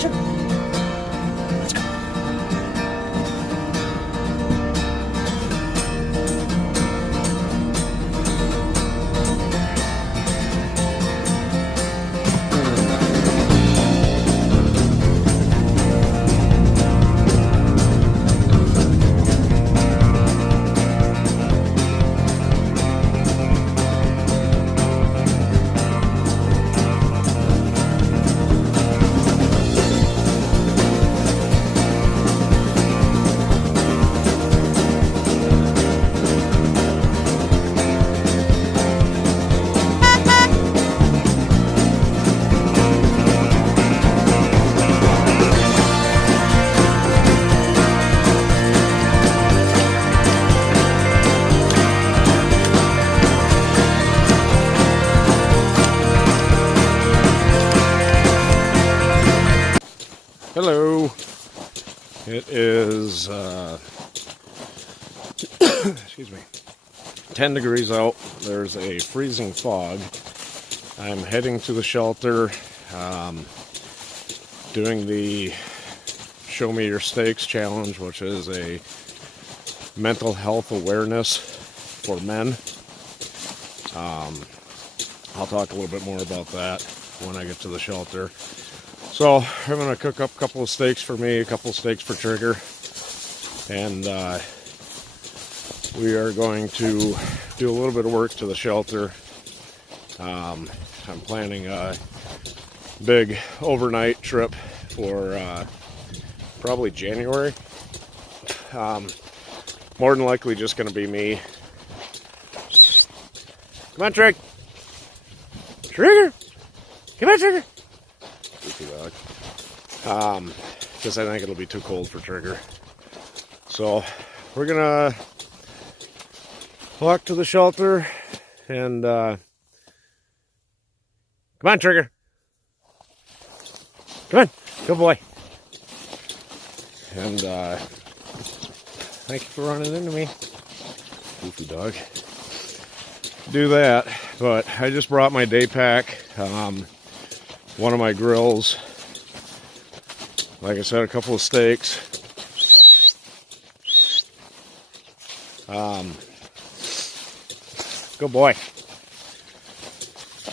Trigger. Let's go. Hello. It is excuse me, 10 degrees out. There's a freezing fog. I'm heading to the shelter, doing the Show Me Your Stakes challenge, which is a mental health awareness for men. I'll talk a little bit more about that when I get to the shelter. So I'm going to cook up a couple of steaks for me, a couple of steaks for Trigger, and we are going to do a little bit of work to the shelter. I'm planning a big overnight trip for probably January. More than likely just going to be me. Come on, Trig. Trigger! Come on, Trigger! Because I think it'll be too cold for Trigger. So we're gonna walk to the shelter and come on, Trigger. Come on, good boy. And thank you for running into me, goofy dog. Do that, but I just brought my day pack. One of my grills. Like I said, a couple of steaks. Good boy.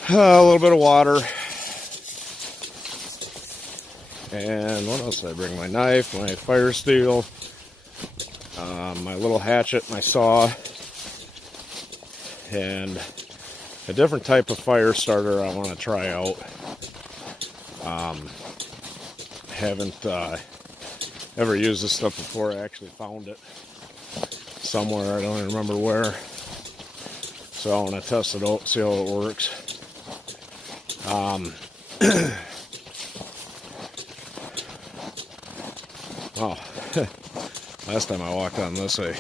A little bit of water. And what else did I bring? My knife, my fire steel, my little hatchet, my saw, and a different type of fire starter I want to try out. Haven't ever used this stuff before. I actually found it somewhere. I don't even remember where. So I want to test it out, see how it works. Oh, last time I walked on this ice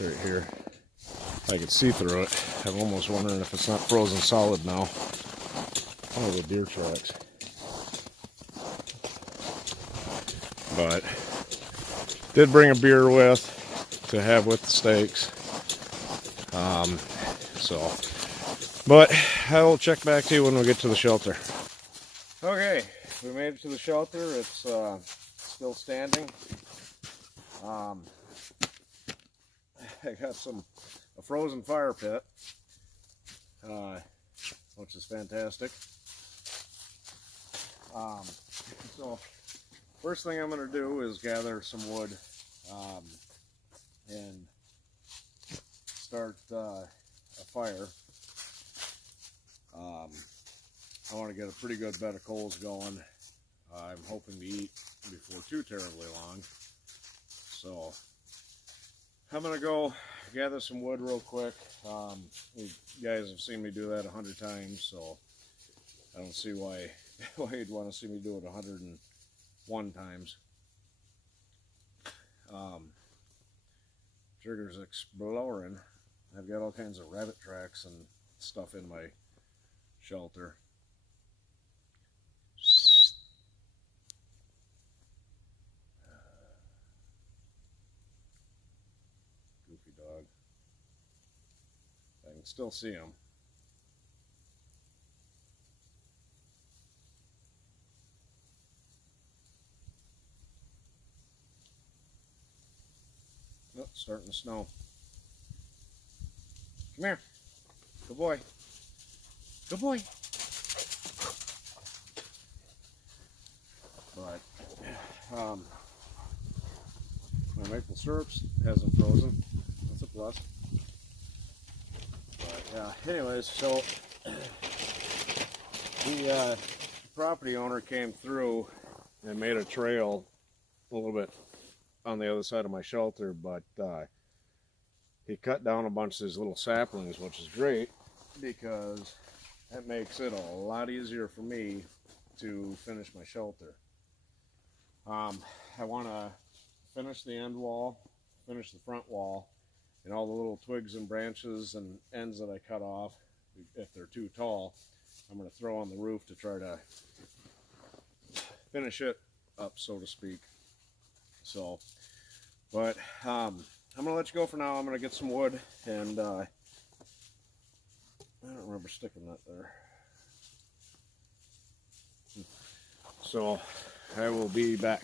right here, I could see through it. I'm almost wondering if it's not frozen solid now. Oh, the deer tracks. But did bring a beer with to have with the steaks. But I will check back to you when we get to the shelter. Okay, we made it to the shelter. It's still standing. I got a frozen fire pit, which is fantastic. So first thing I'm going to do is gather some wood and start a fire. I want to get a pretty good bed of coals going. I'm hoping to eat before too terribly long. So I'm going to go gather some wood real quick. You guys have seen me do that 100 times, so I don't see why you'd want to see me do it 101 times. Trigger's exploring. I've got all kinds of rabbit tracks and stuff in my shelter. Goofy dog. I can still see him. It's starting to snow. Come here. Good boy. Good boy. But my maple syrups hasn't frozen. That's a plus. But yeah, anyways, so the property owner came through and made a trail a little bit on the other side of my shelter, but he cut down a bunch of these little saplings, which is great because that makes it a lot easier for me to finish my shelter. I want to finish the end wall, finish the front wall, and all the little twigs and branches and ends that I cut off, if they're too tall, I'm going to throw on the roof to try to finish it up, so to speak. So, but I'm going to let you go for now. I'm going to get some wood, and I don't remember sticking that there. So I will be back.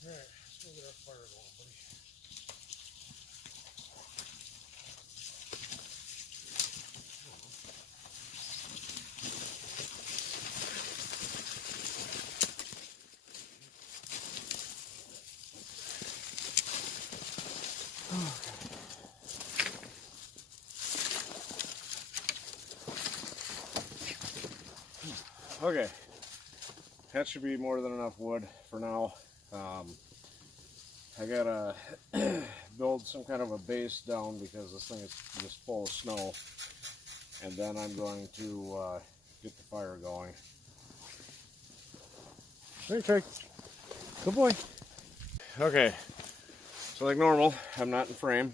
All right, let's go get our fire going, buddy. Okay, that should be more than enough wood for now. I gotta build some kind of a base down because this thing is just full of snow, and then I'm going to get the fire going. Hey, Trey. Good boy. Okay, so like normal, I'm not in frame.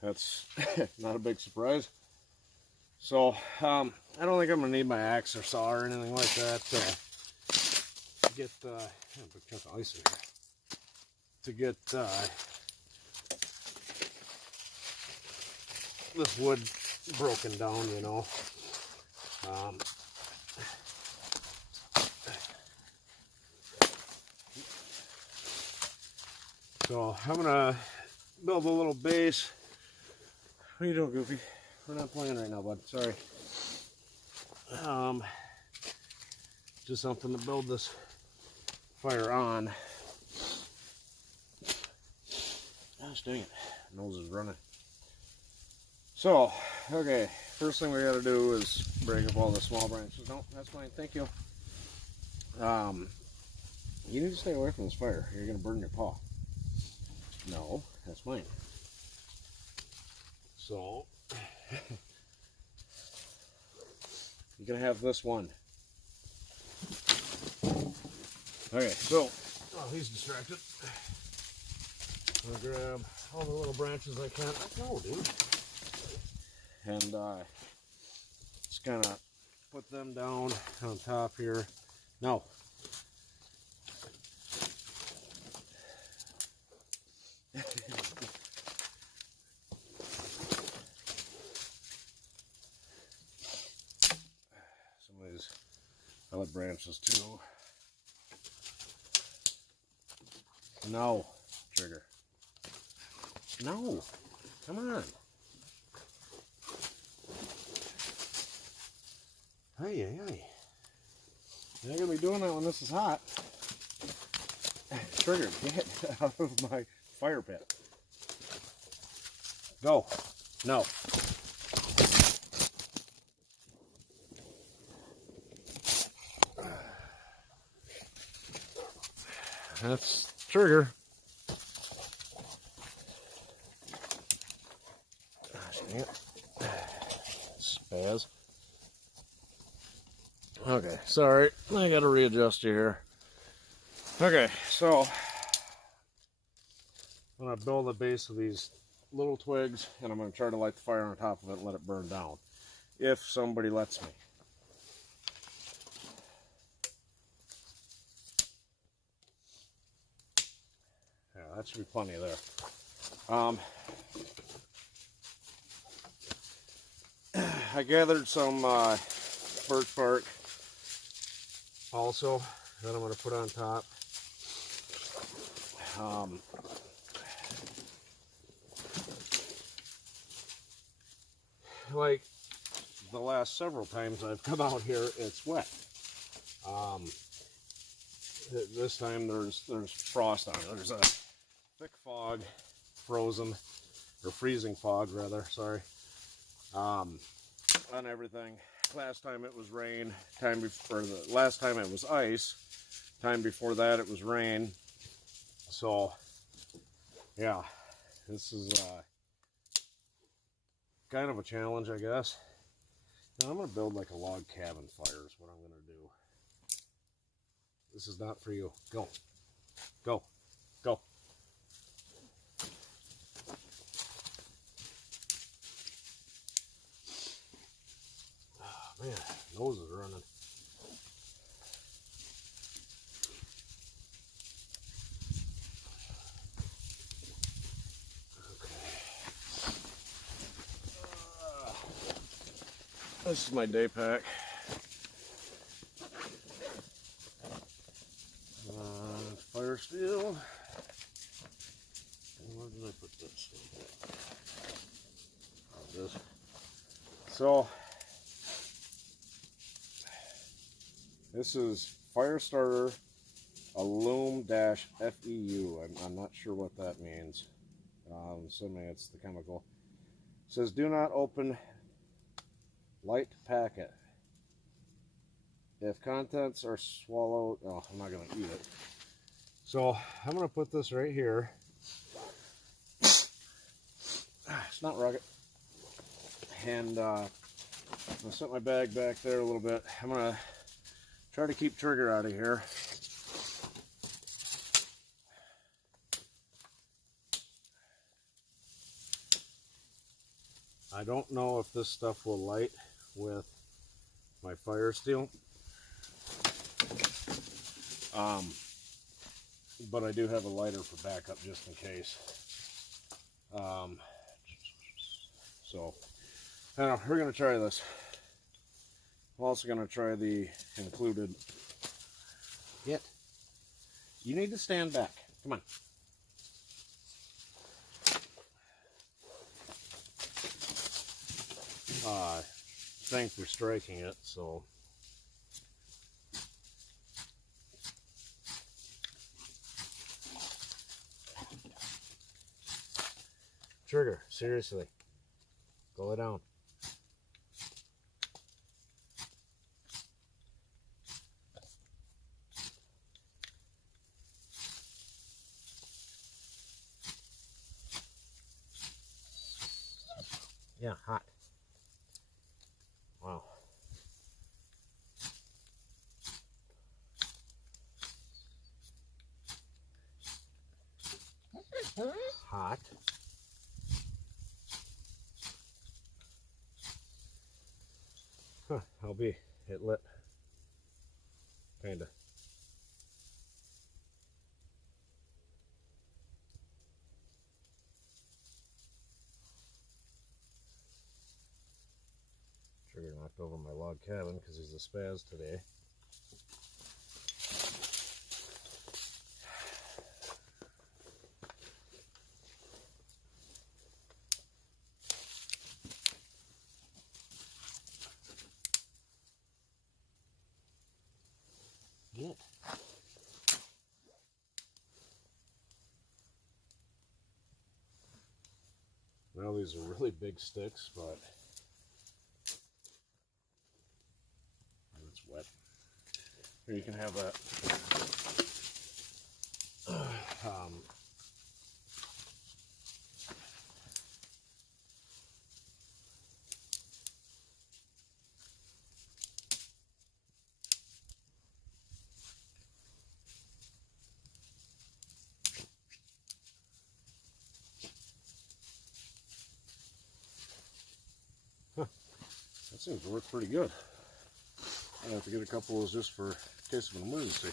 That's not a big surprise. So, I don't think I'm gonna need my axe or saw or anything like that to get a big chunk of ice in here. To get this wood broken down, you know. So I'm gonna build a little base. What are you doing, Goofy? We're not playing right now, bud. Sorry. Just something to build this fire on. Gosh dang it. Nose is running. So, okay. First thing we gotta do is break up all the small branches. No, that's fine. Thank you. You need to stay away from this fire. You're gonna burn your paw. No, that's mine. So, you're gonna have this one. Okay, so, oh, he's distracted. I'm gonna grab all the little branches I can. No, dude. And just kind of put them down on top here. No. Some of these other branches too. No, Trigger. No, come on. Hey. You're not gonna be doing that when this is hot. Trigger, get out of my fire pit. Go. No. That's Trigger. Gosh, dang it. Spaz. Okay, sorry. I gotta readjust you here. Okay, so I'm gonna build the base of these little twigs, and I'm gonna try to light the fire on top of it and let it burn down. If somebody lets me. Yeah, that should be plenty there. I gathered some birch bark also that I'm going to put on top. Like the last several times I've come out here, it's wet. This time there's frost on it. There's a thick fog, frozen, or freezing fog rather, sorry, on everything. Last time it was rain, last time it was ice, time before that it was rain. So yeah, this is kind of a challenge, I guess. Now I'm gonna build like a log cabin fire is what I'm gonna do. This is not for you. Go. Go. Go. Oh, man, nose is running. This is my day pack. Fire steel. Where did I put this? This. So this is Firestarter Alum-FEU. I'm not sure what that means. I'm assuming it's the chemical. It says do not open light packet. If contents are swallowed, oh, I'm not going to eat it. So I'm going to put this right here. It's not rugged. And I'm going to set my bag back there a little bit. I'm going to try to keep Trigger out of here. I don't know if this stuff will light with my fire steel. But I do have a lighter for backup just in case. So, I don't know, we're going to try this. I'm also going to try the included. Get. You need to stand back. Come on. Thing for striking it, so. Trigger, seriously. Go down. Yeah, hot. Wow. Hot. Huh, I'll be. It lit. Kinda. Trigger knocked over my log cabin because he's a spaz today. Get. Well, these are really big sticks, but it's wet. Here, you can have that. That seems to work pretty good. I have to get a couple of those just for case of an emergency.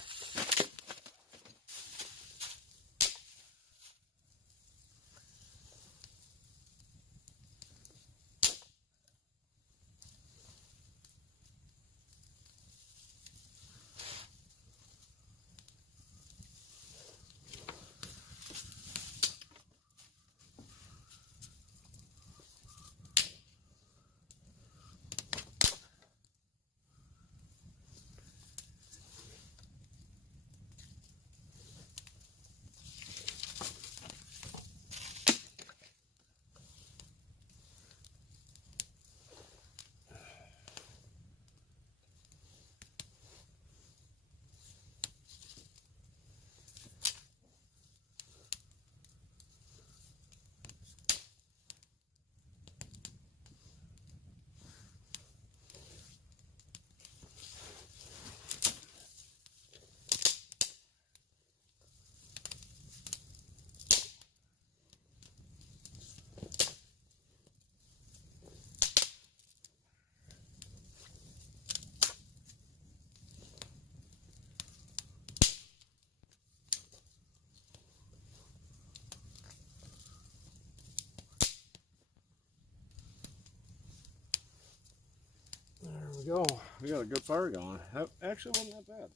There we go. We got a good fire going. That actually wasn't that bad.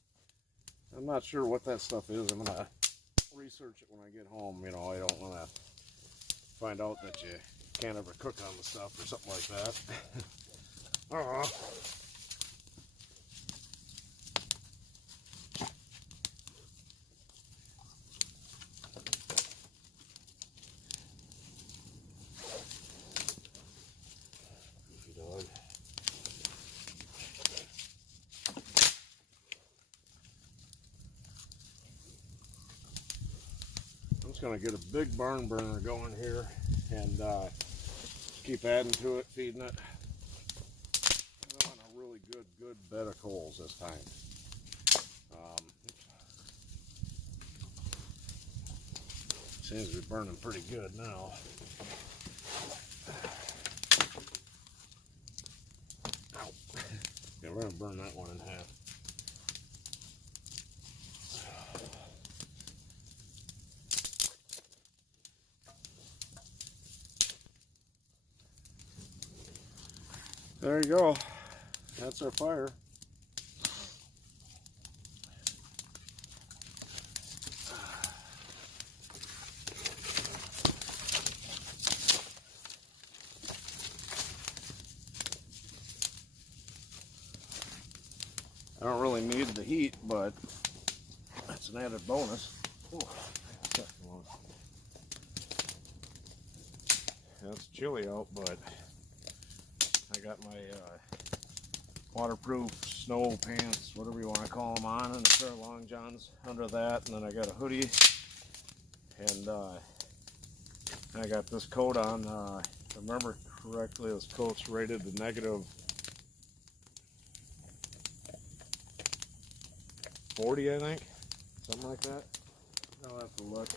I'm not sure what that stuff is. I'm gonna research it when I get home. You know, I don't want to find out that you can't ever cook on the stuff or something like that. Goofy dog. I'm just gonna get a big barn burner going here and keep adding to it, feeding it. I want a really good bed of coals this time. Seems to be burning pretty good now. gonna burn that one in half. There you go. That's our fire. I don't really need the heat, but that's an added bonus. Ooh, yeah, it's chilly out, but I got my waterproof snow pants, whatever you want to call them, on, and a pair of long johns under that, and then I got a hoodie, and I got this coat on. If I remember correctly, this coat's rated to negative 40, I think, something like that. I'll have to look,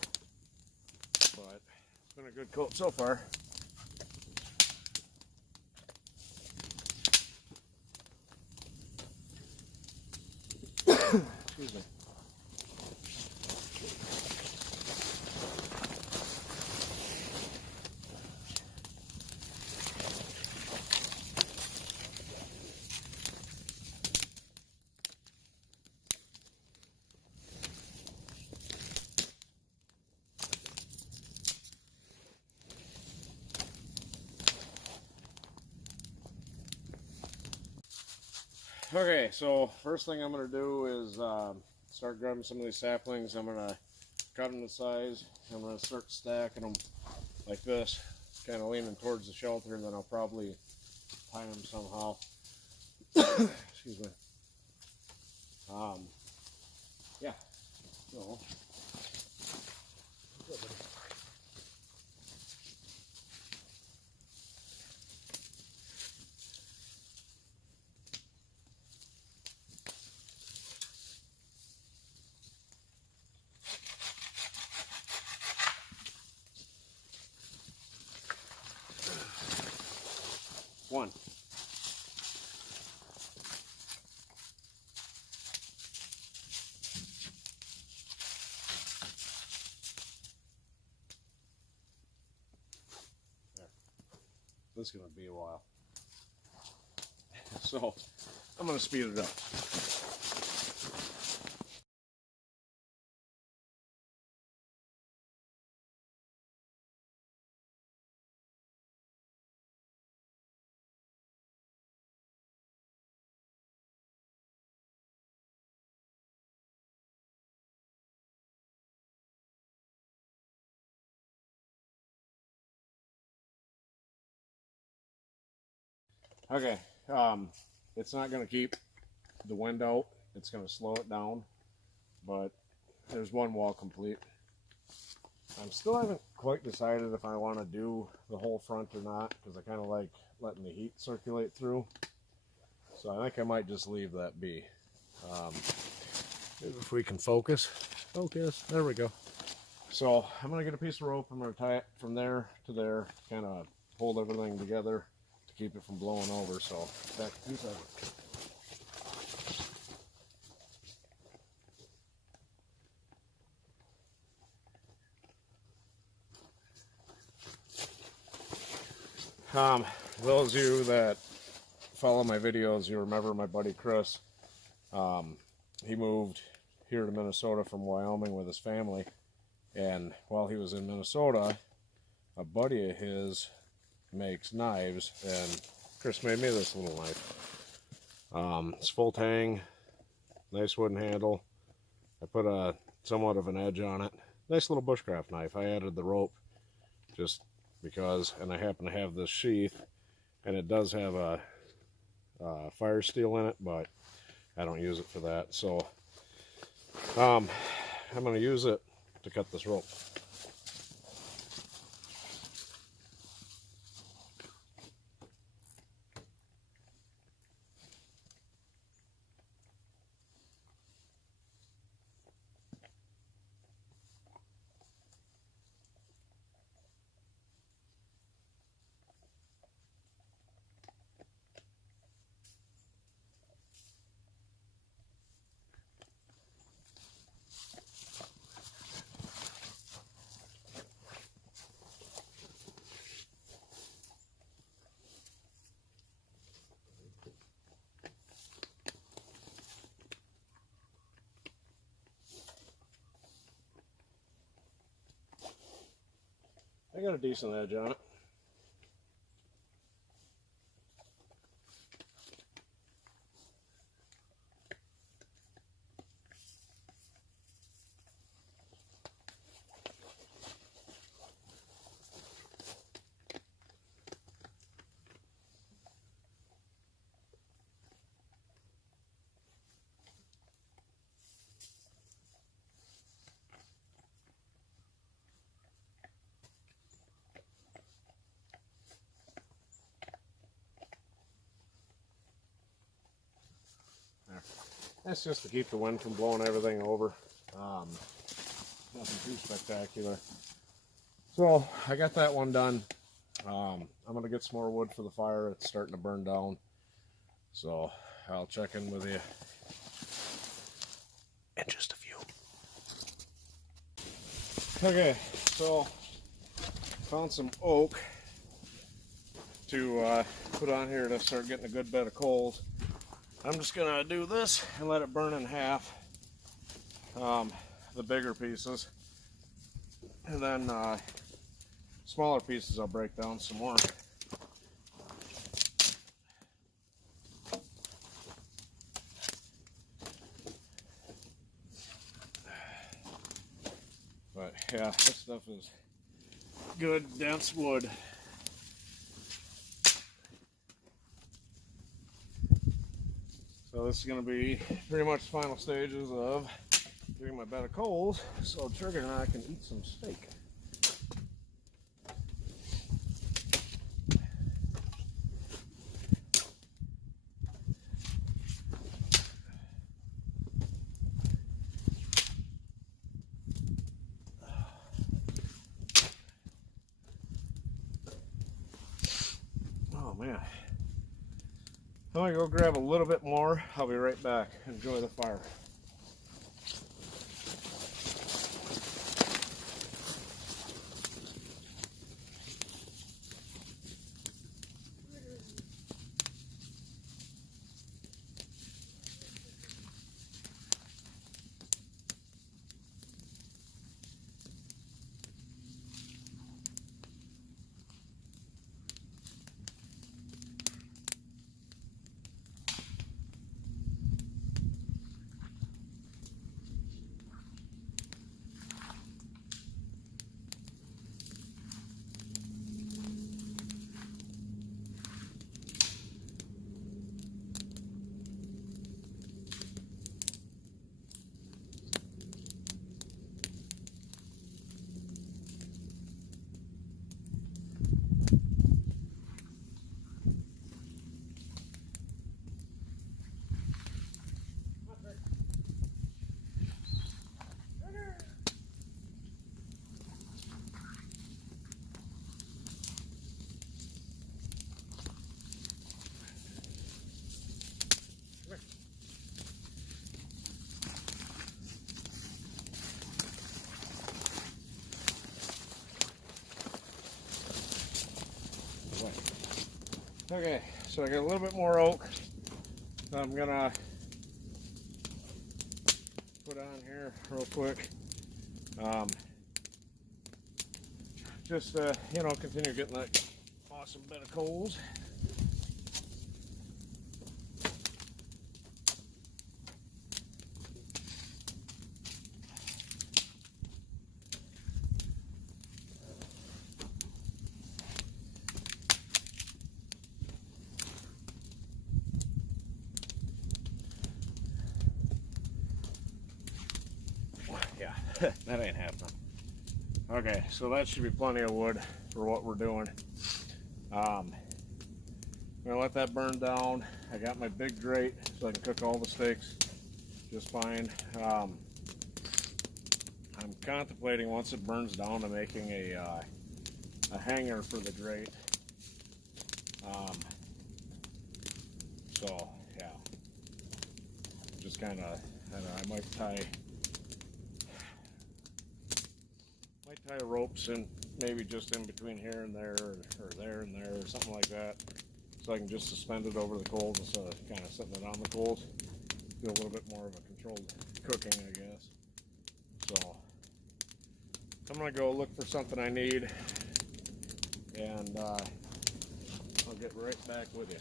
but it's been a good coat so far. Excuse me. Okay, so first thing I'm going to do is start grabbing some of these saplings. I'm going to cut them to size. I'm going to start stacking them like this, kind of leaning towards the shelter, and then I'll probably tie them somehow. Excuse me. Yeah, so. One. There. This is going to be a while. So, I'm going to speed it up. Okay, it's not going to keep the wind out. It's going to slow it down, but there's one wall complete. I still haven't quite decided if I want to do the whole front or not, because I kind of like letting the heat circulate through. So I think I might just leave that be. Maybe if we can focus. Focus. There we go. So I'm going to get a piece of rope. I'm going to tie it from there to there, kind of hold everything together to keep it from blowing over. So back to 2 seconds. Those of you that follow my videos, you remember my buddy Chris. He moved here to Minnesota from Wyoming with his family, and while he was in Minnesota, a buddy of his makes knives, and Chris made me this little knife. It's full tang, nice wooden handle. I put a somewhat of an edge on it. Nice little bushcraft knife. I added the rope just because, and I happen to have this sheath, and it does have a fire steel in it, but I don't use it for that. So I'm going to use it to cut this rope. I got a decent edge on it. That's just to keep the wind from blowing everything over. Nothing too spectacular. So I got that one done. I'm going to get some more wood for the fire. It's starting to burn down. So I'll check in with you in just a few. Okay, so found some oak to put on here to start getting a good bed of coals. I'm just gonna do this and let it burn in half, the bigger pieces, and then smaller pieces I'll break down some more. But yeah, this stuff is good, dense wood. So this is going to be pretty much the final stages of getting my bed of coals so Trigger and I can eat some steak. Oh man. I'm going to go grab a little bit more. I'll be right back. Enjoy the fire. Okay, so I got a little bit more oak that I'm gonna put on here real quick. Just you know, continue getting that awesome bed of coals. Yeah, that ain't happening. Okay, so that should be plenty of wood for what we're doing. I'm gonna let that burn down. I got my big grate so I can cook all the steaks just fine. I'm contemplating, once it burns down, to making a hanger for the grate. So yeah, just kind of, I don't know, I might tie ropes in, maybe just in between here and there, or there and there, or something like that, so I can just suspend it over the coals instead of kind of sitting it on the coals. Do a little bit more of a controlled cooking, I guess. So I'm gonna go look for something I need and I'll get right back with you.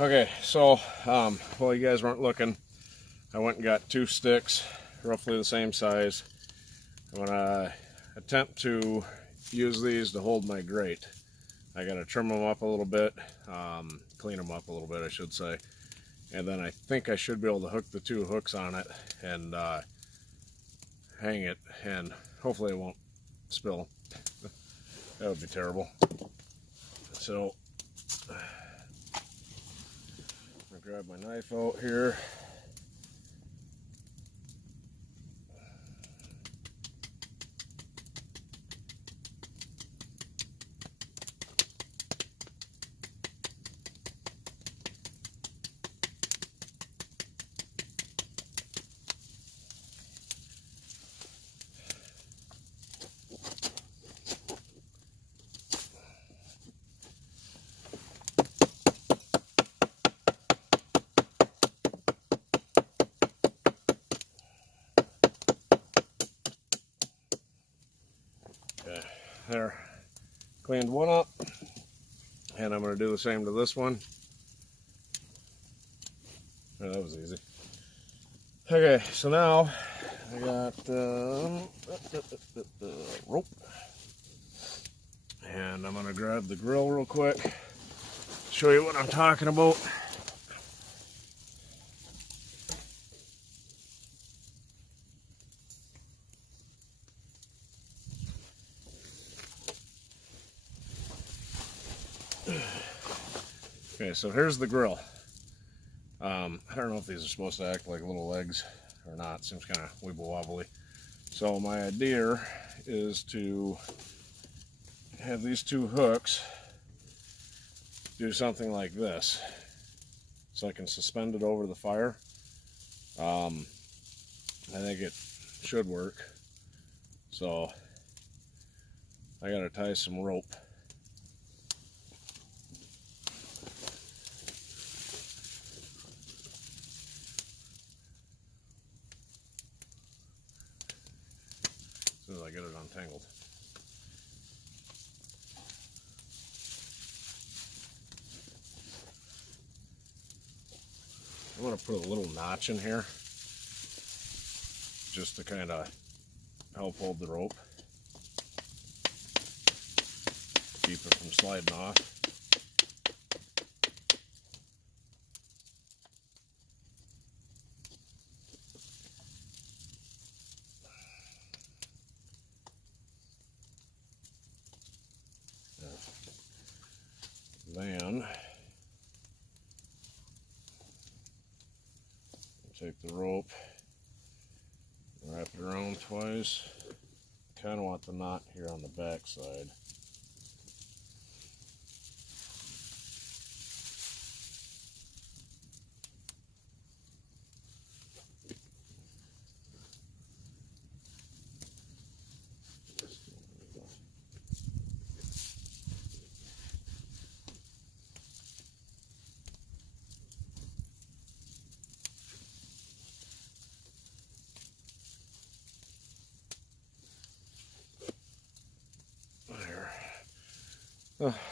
Okay, so while you guys weren't looking, I went and got 2 sticks, roughly the same size. I'm gonna attempt to use these to hold my grate. I gotta trim them up a little bit, clean them up a little bit, I should say. And then I think I should be able to hook the 2 hooks on it and hang it, and hopefully it won't spill. That would be terrible. So I'm gonna grab my knife out here. Okay, there, cleaned one up, and I'm going to do the same to this one. Oh, that was easy. Okay, so now I got rope, and I'm going to grab the grill real quick, show you what I'm talking about. Okay, so here's the grill. I don't know if these are supposed to act like little legs or not. Seems kind of wibble wobbly. So my idea is to have these 2 hooks do something like this, so I can suspend it over the fire. I think it should work. So I gotta tie some rope. As soon as I get it untangled. I'm going to put a little notch in here just to kind of help hold the rope, keep it from sliding off. Then take the rope, wrap it around twice. Kind of want the knot here on the back side.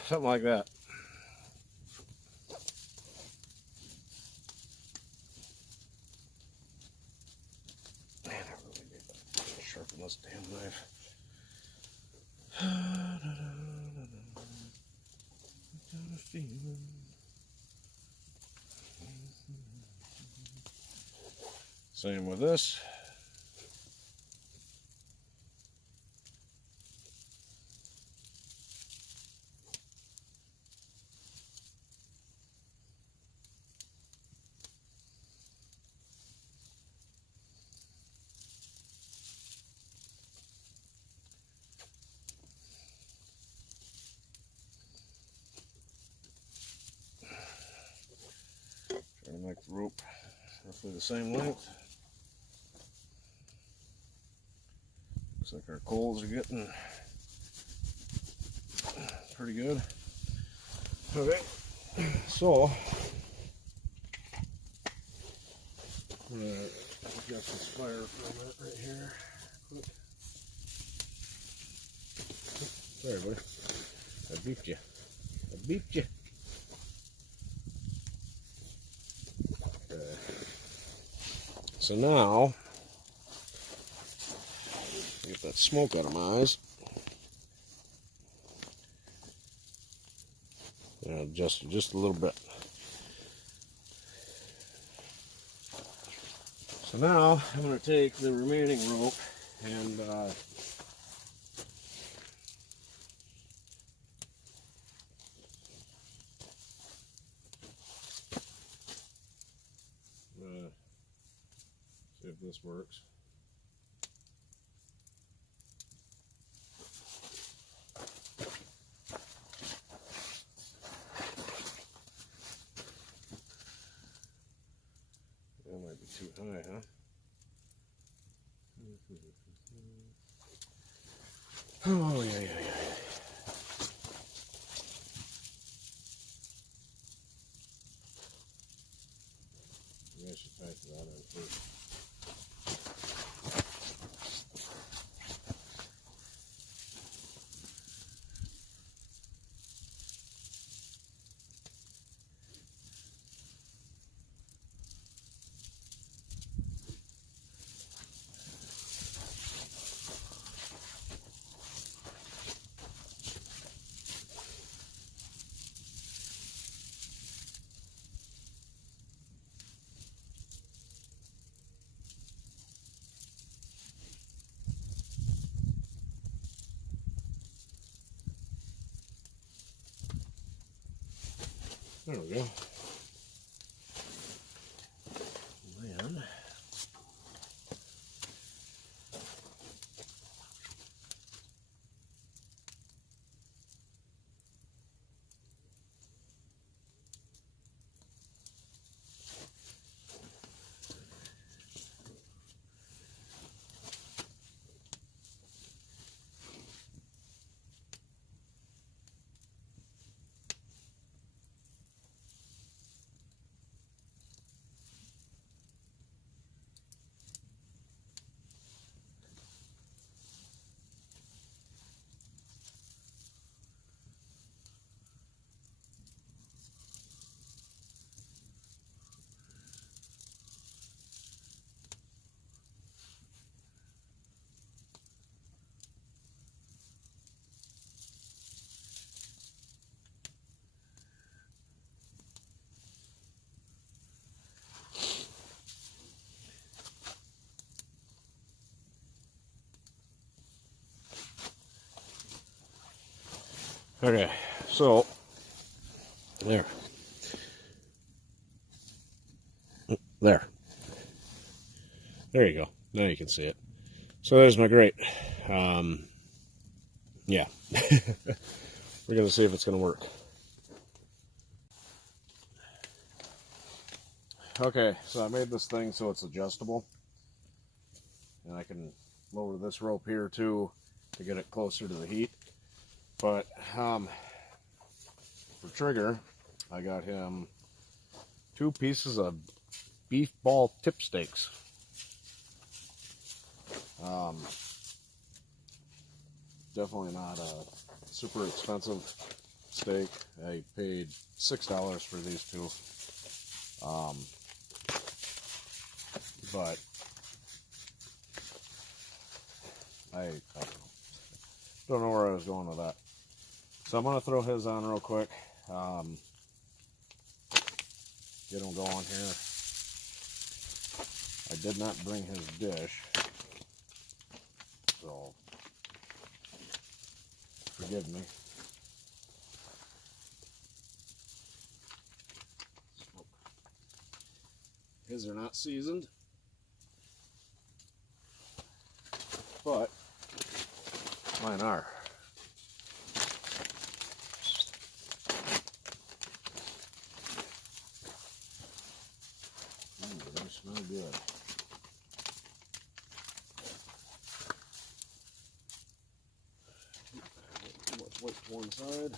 Something like that. Man, I really need to sharpen this damn knife. Same with this. Try to make the rope roughly the same length. Looks like our coals are getting pretty good. Okay, so I'm gonna adjust this fire for a minute right here. Quick. Sorry, buddy. I beeped you. I beeped you. Okay. So now, get that smoke out of my eyes. Adjust it just a little bit. So now I'm going to take the remaining rope and see if this works. That might be too high, huh? Oh, yeah. Maybe I should tighten that on first. There we go. Then okay, so there. There you go. Now you can see it. So there's my grate. Yeah. We're going to see if it's going to work. Okay, so I made this thing so it's adjustable. And I can lower this rope here too to get it closer to the heat. But for Trigger, I got him 2 pieces of beef ball tip steaks. Definitely not a super expensive steak. I paid $6 for these 2. But I don't know where I was going with that. So I'm going to throw his on real quick. Get him going here. I did not bring his dish, so forgive me. His are not seasoned, but mine are. They smell good. Let's wait to one side.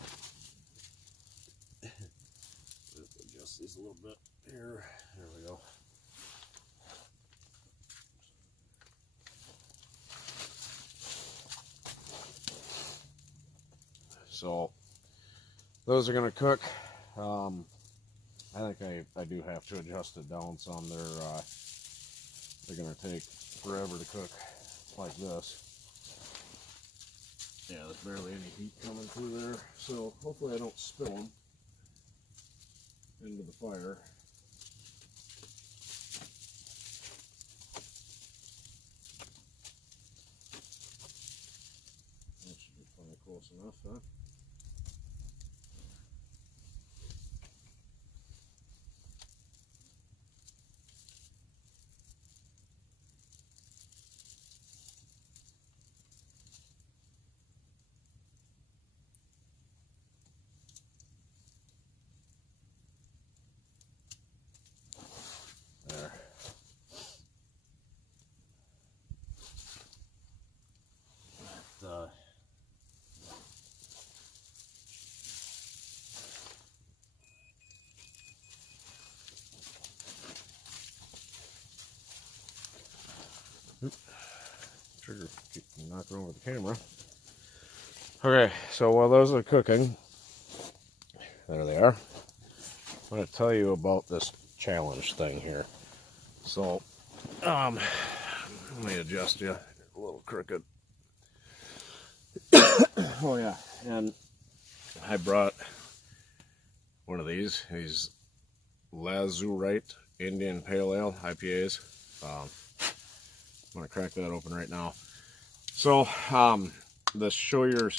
Just adjust these a little bit here. There we go. So those are going to cook. I think I do have to adjust it down some. They're going to take forever to cook like this. Yeah, there's barely any heat coming through there, so hopefully I don't spill them into the fire. That should be plenty close enough, huh? There. That, trigger keep knocking over the camera. Okay, so while those are cooking, there they are. I'm going to tell you about this challenge thing here. So, let me adjust you a little crooked. Oh yeah, and I brought one of these Lazurite Indian Pale Ale IPAs. I'm going to crack that open right now. So, the Show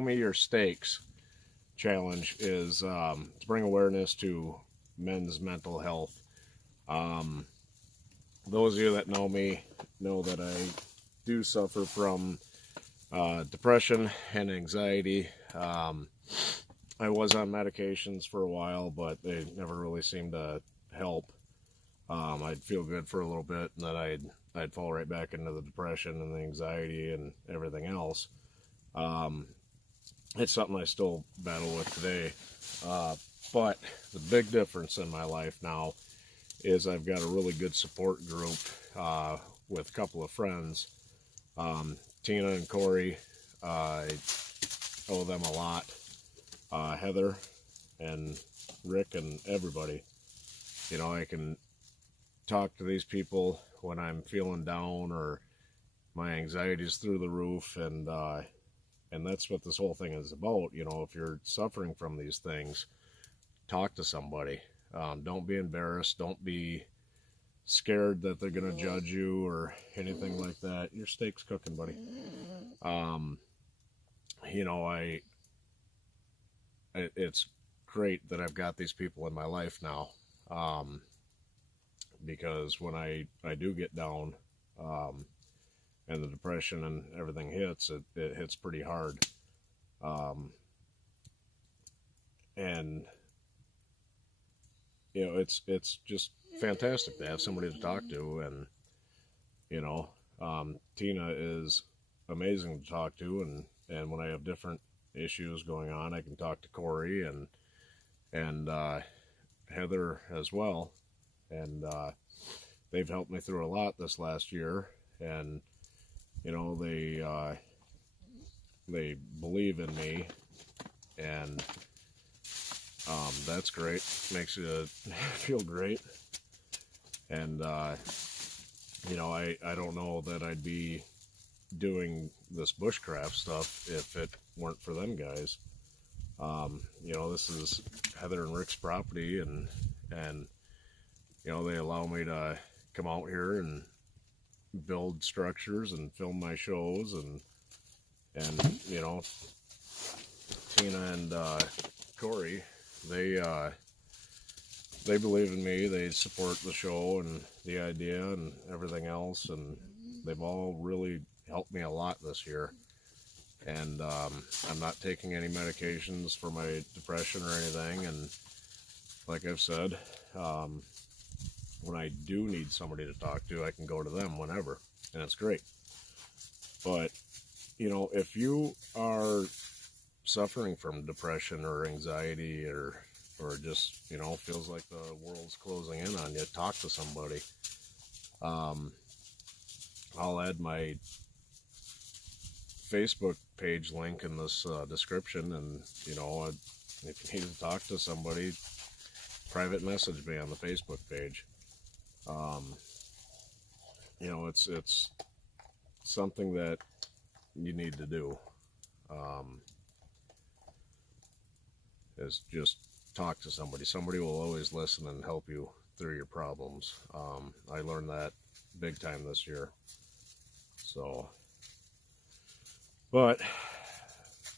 Me Your Steaks challenge is to bring awareness to men's mental health. Those of you that know me know that I do suffer from depression and anxiety. I was on medications for a while, but they never really seemed to help. I'd feel good for a little bit, and then I'd fall right back into the depression and the anxiety and everything else. It's something I still battle with today. But the big difference in my life now is I've got a really good support group with a couple of friends. Tina and Corey, I owe them a lot. Heather and Rick and everybody. You know, I can talk to these people when I'm feeling down or my anxiety's through the roof, and that's what this whole thing is about. You know, if you're suffering from these things, talk to somebody. Don't be embarrassed. Don't be scared that they're going to judge you or anything like that. Your steak's cooking, buddy. You know, it's great that I've got these people in my life now. Because when I do get down, and the depression and everything hits, it hits pretty hard. And you know, it's just fantastic to have somebody to talk to, and you know, Tina is amazing to talk to, and when I have different issues going on, I can talk to Corey and Heather as well, and they've helped me through a lot this last year, and you know, they believe in me, and that's great. Makes you feel great. And you know, I don't know that I'd be doing this bushcraft stuff if it weren't for them guys. You know, this is Heather and Rick's property, and you know, they allow me to come out here and build structures and film my shows, and you know, Tina and Corey, they believe in me. They support the show and the idea and everything else, and they've all really helped me a lot this year. And I'm not taking any medications for my depression or anything, and like I've said, when I do need somebody to talk to, I can go to them whenever, and it's great. But you know, if you are suffering from depression or anxiety, or just, you know, feels like the world's closing in on you, talk to somebody. I'll add my Facebook page link in this description, and you know, if you need to talk to somebody, private message me on the Facebook page. You know, it's something that you need to do. Is just talk to somebody. Somebody will always listen and help you through your problems. I learned that big time this year. So, but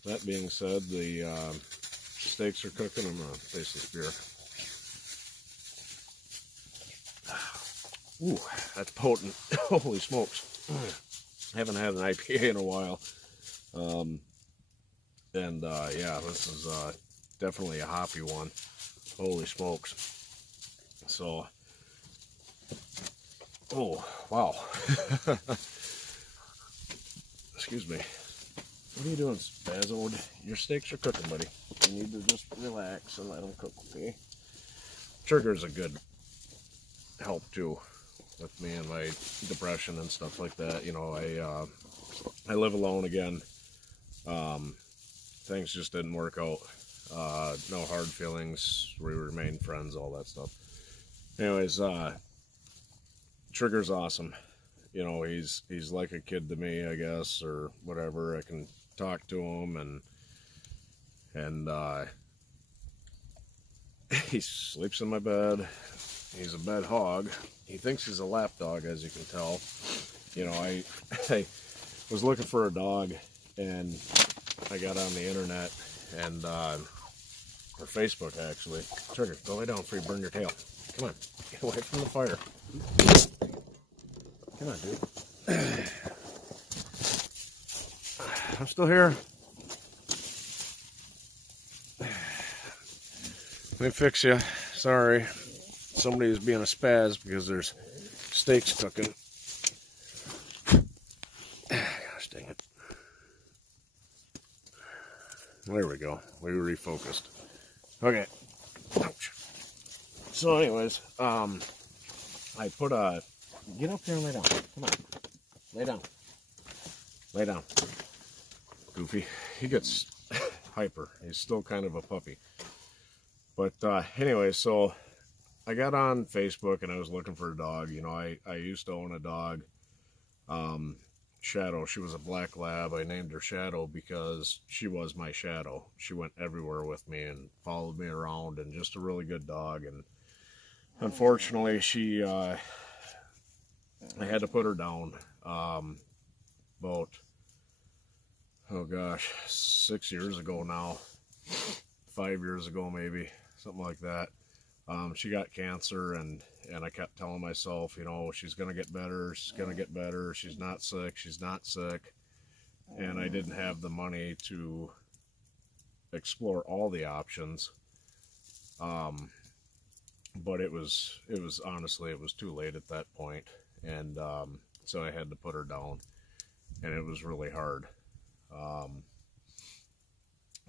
that being said, the steaks are cooking. I'm gonna taste this beer. Ooh, that's potent. Holy smokes. Haven't had an IPA in a while. Yeah, this is definitely a hoppy one. Holy smokes. So, oh, wow. Excuse me. What are you doing, Spazode? Your steaks are cooking, buddy. You need to just relax and let them cook, okay? Trigger's a good help, too, with me and my depression and stuff like that. You know, I live alone again. Things just didn't work out. No hard feelings. We remained friends, all that stuff. Anyways, Trigger's awesome. You know, he's like a kid to me, I guess, or whatever. I can talk to him, and he sleeps in my bed. He's a bed hog. He thinks he's a lap dog, as you can tell. You know, I was looking for a dog, and I got on the internet, and or Facebook, actually. Trigger, go lay down before you burn your tail. Come on, get away from the fire. Come on, dude. I'm still here. Let me fix you. Sorry. Somebody's being a spaz because there's steaks cooking. Gosh dang it. There we go. We refocused. Okay. Ouch. So anyways, I put a... Get up here and lay down. Come on. Lay down. Lay down. Goofy. He gets hyper. He's still kind of a puppy. But anyway, so I got on Facebook and I was looking for a dog. You know, I used to own a dog. Shadow. She was a black lab. I named her Shadow because she was my shadow. She went everywhere with me and followed me around, and just a really good dog. And unfortunately, she... I had to put her down about, oh gosh, 6 years ago now, 5 years ago maybe, something like that. She got cancer, and I kept telling myself, you know, she's going to get better, she's going to get better, she's not sick, she's not sick. And I didn't have the money to explore all the options. But it was honestly, it was too late at that point. And so I had to put her down, and it was really hard.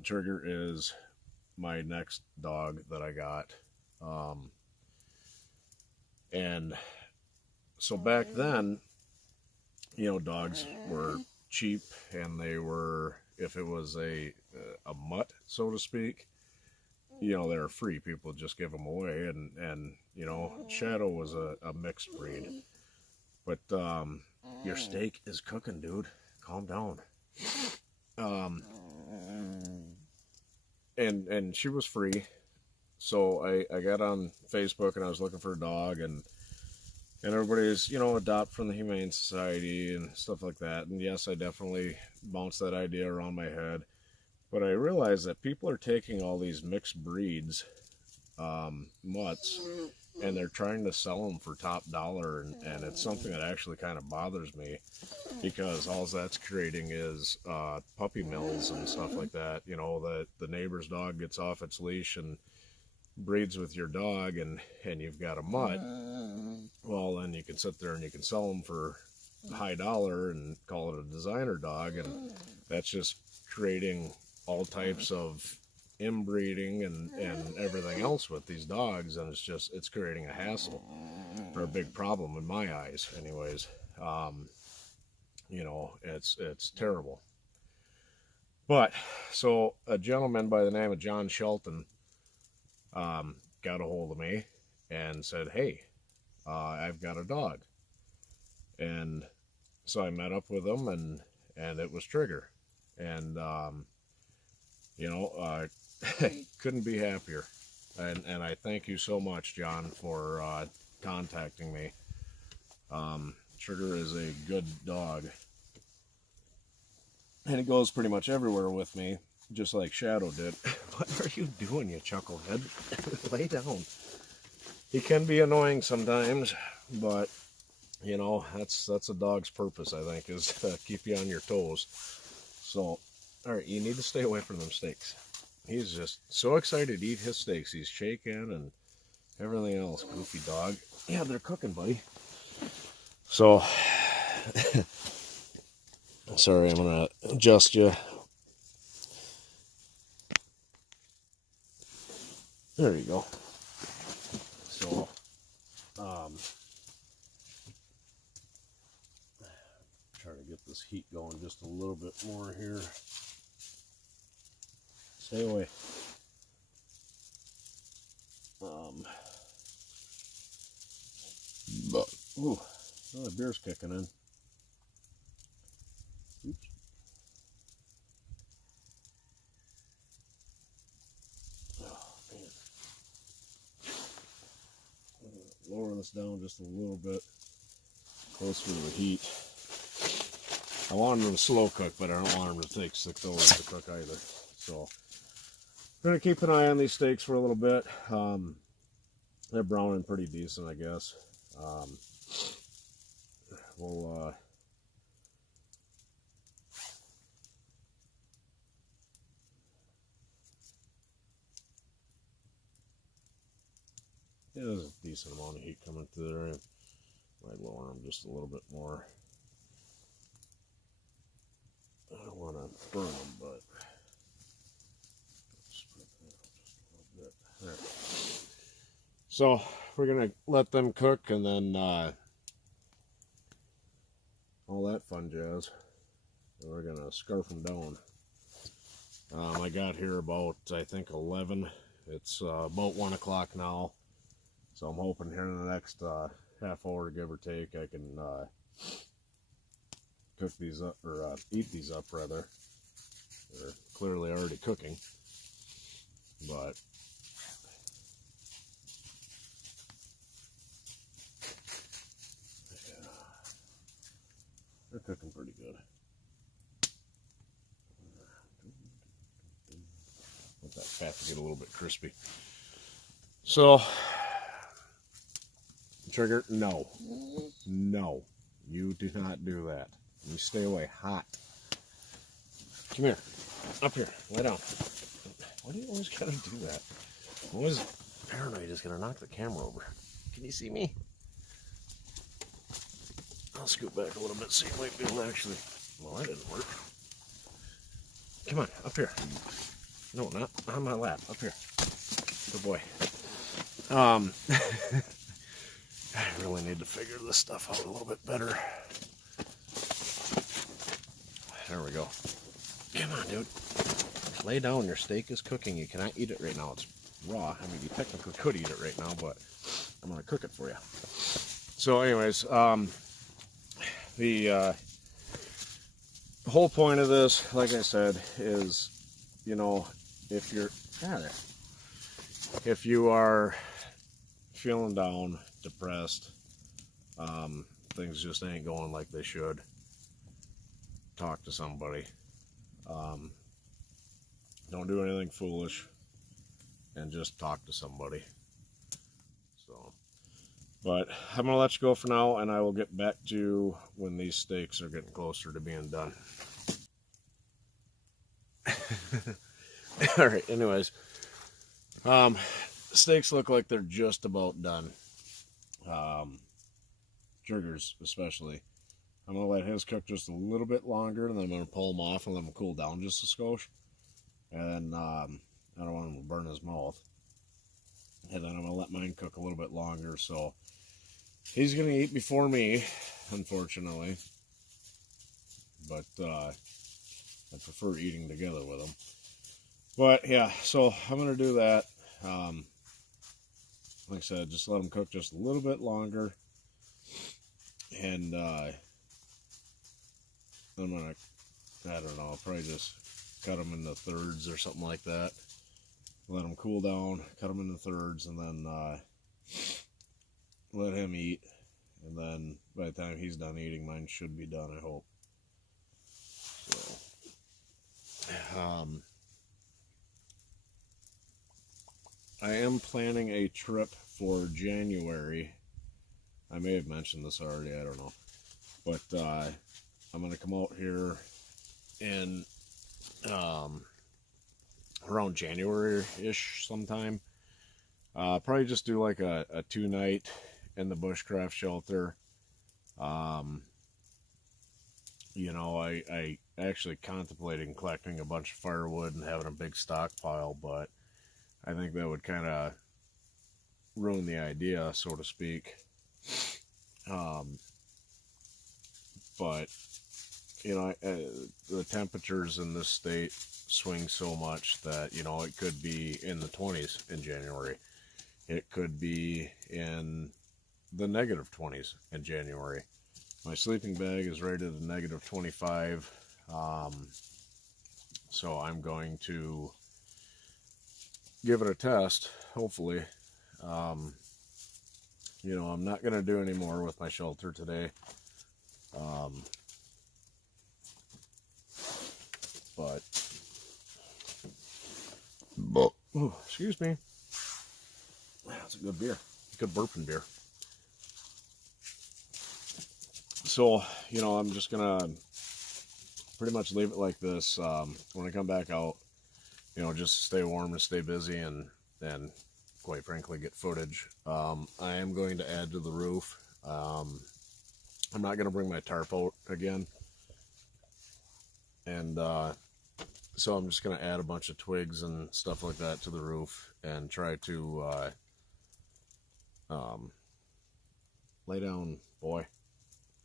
Trigger is my next dog that I got. And so back then, you know, dogs were cheap, and they were, if it was a mutt, so to speak, you know, they were free. People would just give them away. And you know, Shadow was a mixed breed. But your steak is cooking, dude. Calm down. And she was free. So I got on Facebook and I was looking for a dog, and everybody's, you know, adopt from the Humane Society and stuff like that. And yes, I definitely bounced that idea around my head. But I realized that people are taking all these mixed breeds, mutts, and they're trying to sell them for top dollar, and it's something that actually kind of bothers me, because all that's creating is puppy mills and stuff like that. You know, the neighbor's dog gets off its leash and breeds with your dog, and you've got a mutt. Well, then you can sit there and you can sell them for high dollar and call it a designer dog, and that's just creating all types of inbreeding and everything else with these dogs, and it's creating a hassle, or a big problem in my eyes anyways. You know, it's terrible. But so a gentleman by the name of John Shelton got a hold of me and said, "Hey, I've got a dog." And so I met up with him, and it was Trigger, and couldn't be happier. And I thank you so much, John, for contacting me. Trigger is a good dog, and he goes pretty much everywhere with me, just like Shadow did. What are you doing, you chucklehead? Lay down. He can be annoying sometimes, but you know, that's a dog's purpose, I think, is to keep you on your toes. So, all right, you need to stay away from them steaks. He's just so excited to eat his steaks. He's shaking and everything else. Goofy dog. Yeah, they're cooking, buddy. So, sorry, I'm going to adjust you. There you go. So, try to get this heat going just a little bit more here. Stay away. Ooh, oh, the beer's kicking in. Oops. Oh, man. Lower this down just a little bit closer to the heat. I want them to slow cook, but I don't want them to take 6 hours to cook either. So I'm going to keep an eye on these steaks for a little bit. They're browning pretty decent, I guess. We'll yeah, there's a decent amount of heat coming through there. I might lower them just a little bit more. I don't want to burn them, but just a little bit. There. So we're gonna let them cook, and then all that fun jazz. And we're gonna scarf them down. I got here about, I think, 11. It's about 1 o'clock now, so I'm hoping here in the next half hour, give or take, I can cook these up, or eat these up rather. They're clearly already cooking, but yeah, they're cooking pretty good. Want that fat to get a little bit crispy. So, Trigger, no, you do not do that. You stay away. Hot. Come here. Up here. Lay down. Why do you always gotta do that? I'm always paranoid is gonna knock the camera over. Can you see me? I'll scoot back a little bit so you might be able to actually... Well, that didn't work. Come on, up here. No, not on my lap. Up here. Good boy. I really need to figure this stuff out a little bit better. There we go. Come on, dude. Lay down. Your steak is cooking. You cannot eat it right now. It's raw. I mean, you technically could eat it right now, but I'm going to cook it for you. So anyways, the whole point of this, like I said, is, you know, if you're... If you are feeling down, depressed, things just ain't going like they should, talk to somebody. Don't do anything foolish, and just talk to somebody. So, but I'm gonna let you go for now, and I will get back to you when these steaks are getting closer to being done. All right, anyways, steaks look like they're just about done. Trigger's especially. I'm going to let his cook just a little bit longer, and then I'm going to pull him off and let him cool down just a skosh. And I don't want him to burn his mouth. And then I'm going to let mine cook a little bit longer. So he's going to eat before me, unfortunately. But I prefer eating together with them. But yeah, so I'm gonna do that. Like I said, just let them cook just a little bit longer, and I'm gonna, I don't know, I'll probably just cut them into thirds or something like that. Let them cool down, cut them into thirds, and then let him eat. And then by the time he's done eating, mine should be done, I hope. So, I am planning a trip for January. I may have mentioned this already, I don't know. But I'm going to come out here in around January-ish sometime. Probably just do like a 2-night in the bushcraft shelter. You know, I actually contemplating collecting a bunch of firewood and having a big stockpile, but I think that would kind of ruin the idea, so to speak. But, you know, the temperatures in this state swing so much that, you know, it could be in the 20s in January. It could be in the negative 20s in January. My sleeping bag is rated a negative 25. So I'm going to give it a test, hopefully. You know, I'm not going to do any more with my shelter today. But, ooh, excuse me. That's a good beer. Good burping beer. So, you know, I'm just going to pretty much leave it like this. When I come back out, you know, just stay warm and stay busy and quite frankly, get footage. I am going to add to the roof. I'm not going to bring my tarp out again. And so I'm just going to add a bunch of twigs and stuff like that to the roof and try to lay down, boy.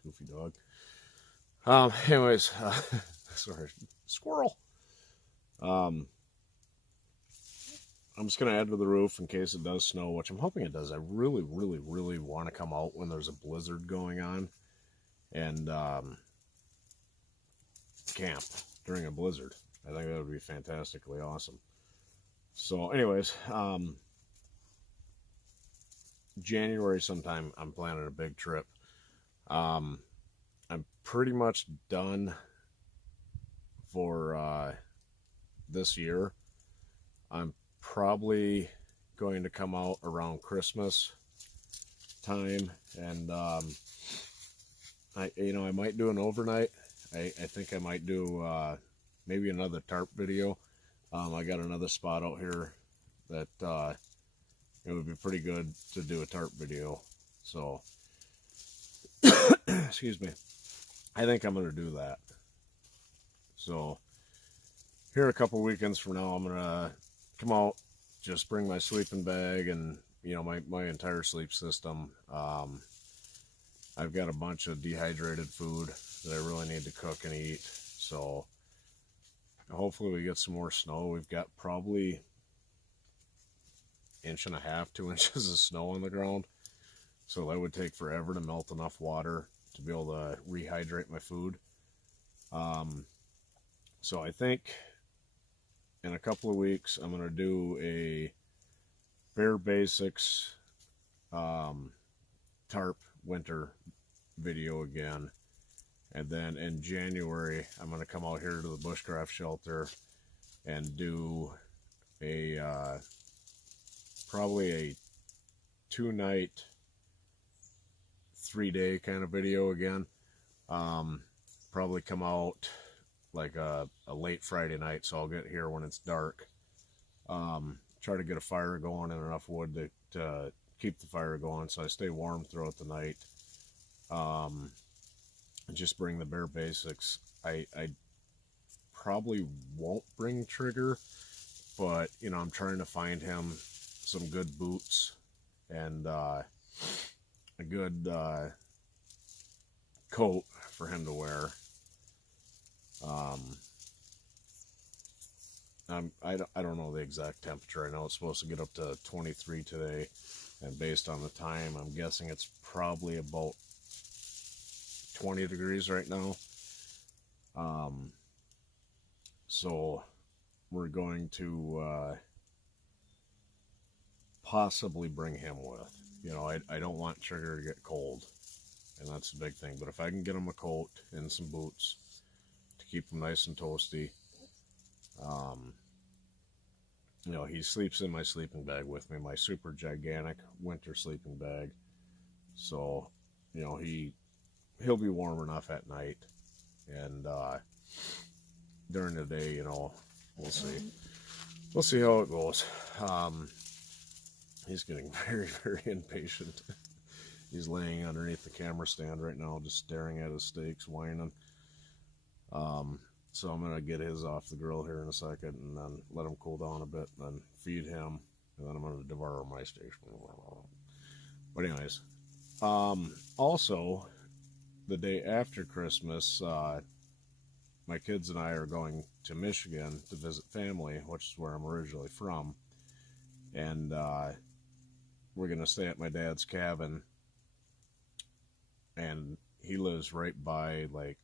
Goofy dog. Anyways, sorry, squirrel. I'm just going to add to the roof in case it does snow, which I'm hoping it does. I really, really, really want to come out when there's a blizzard going on and camp during a blizzard. I think that would be fantastically awesome. So anyways, January sometime, I'm planning a big trip. I'm pretty much done for this year. I'm probably going to come out around Christmas time, and I might do an overnight. I think I might do maybe another tarp video. I got another spot out here that it would be pretty good to do a tarp video. So, excuse me. I think I'm going to do that. So, here a couple weekends from now, I'm going to come out, just bring my sleeping bag and, you know, my entire sleep system. I've got a bunch of dehydrated food that I really need to cook and eat. So, hopefully we get some more snow. We've got probably 1.5 inches, 2 inches of snow on the ground. So that would take forever to melt enough water to be able to rehydrate my food. So I think in a couple of weeks, I'm going to do a Bare Basics tarp winter video again. And then in January, I'm going to come out here to the bushcraft shelter and do a probably a 2-night, 3-day kind of video again. Probably come out like a late Friday night, so I'll get here when it's dark. Try to get a fire going and enough wood to keep the fire going so I stay warm throughout the night. Just bring the Bare Basics. I probably won't bring Trigger, but you know, I'm trying to find him some good boots and a good coat for him to wear. I don't know the exact temperature. I know it's supposed to get up to 23 today, and based on the time, I'm guessing it's probably about 20 degrees right now. So we're going to possibly bring him with. You know, I don't want Trigger to get cold, and that's the big thing. But if I can get him a coat and some boots to keep him nice and toasty, you know, he sleeps in my sleeping bag with me, my super gigantic winter sleeping bag. So, you know, he'll be warm enough at night, and during the day, you know, we'll see how it goes. He's getting very, very impatient. He's laying underneath the camera stand right now, just staring at his steaks, whining. So I'm gonna get his off the grill here in a second, and then let him cool down a bit, and then feed him, and then I'm gonna devour my steaks. But anyways, also the day after Christmas, my kids and I are going to Michigan to visit family, which is where I'm originally from, and we're gonna stay at my dad's cabin, and he lives right by, like,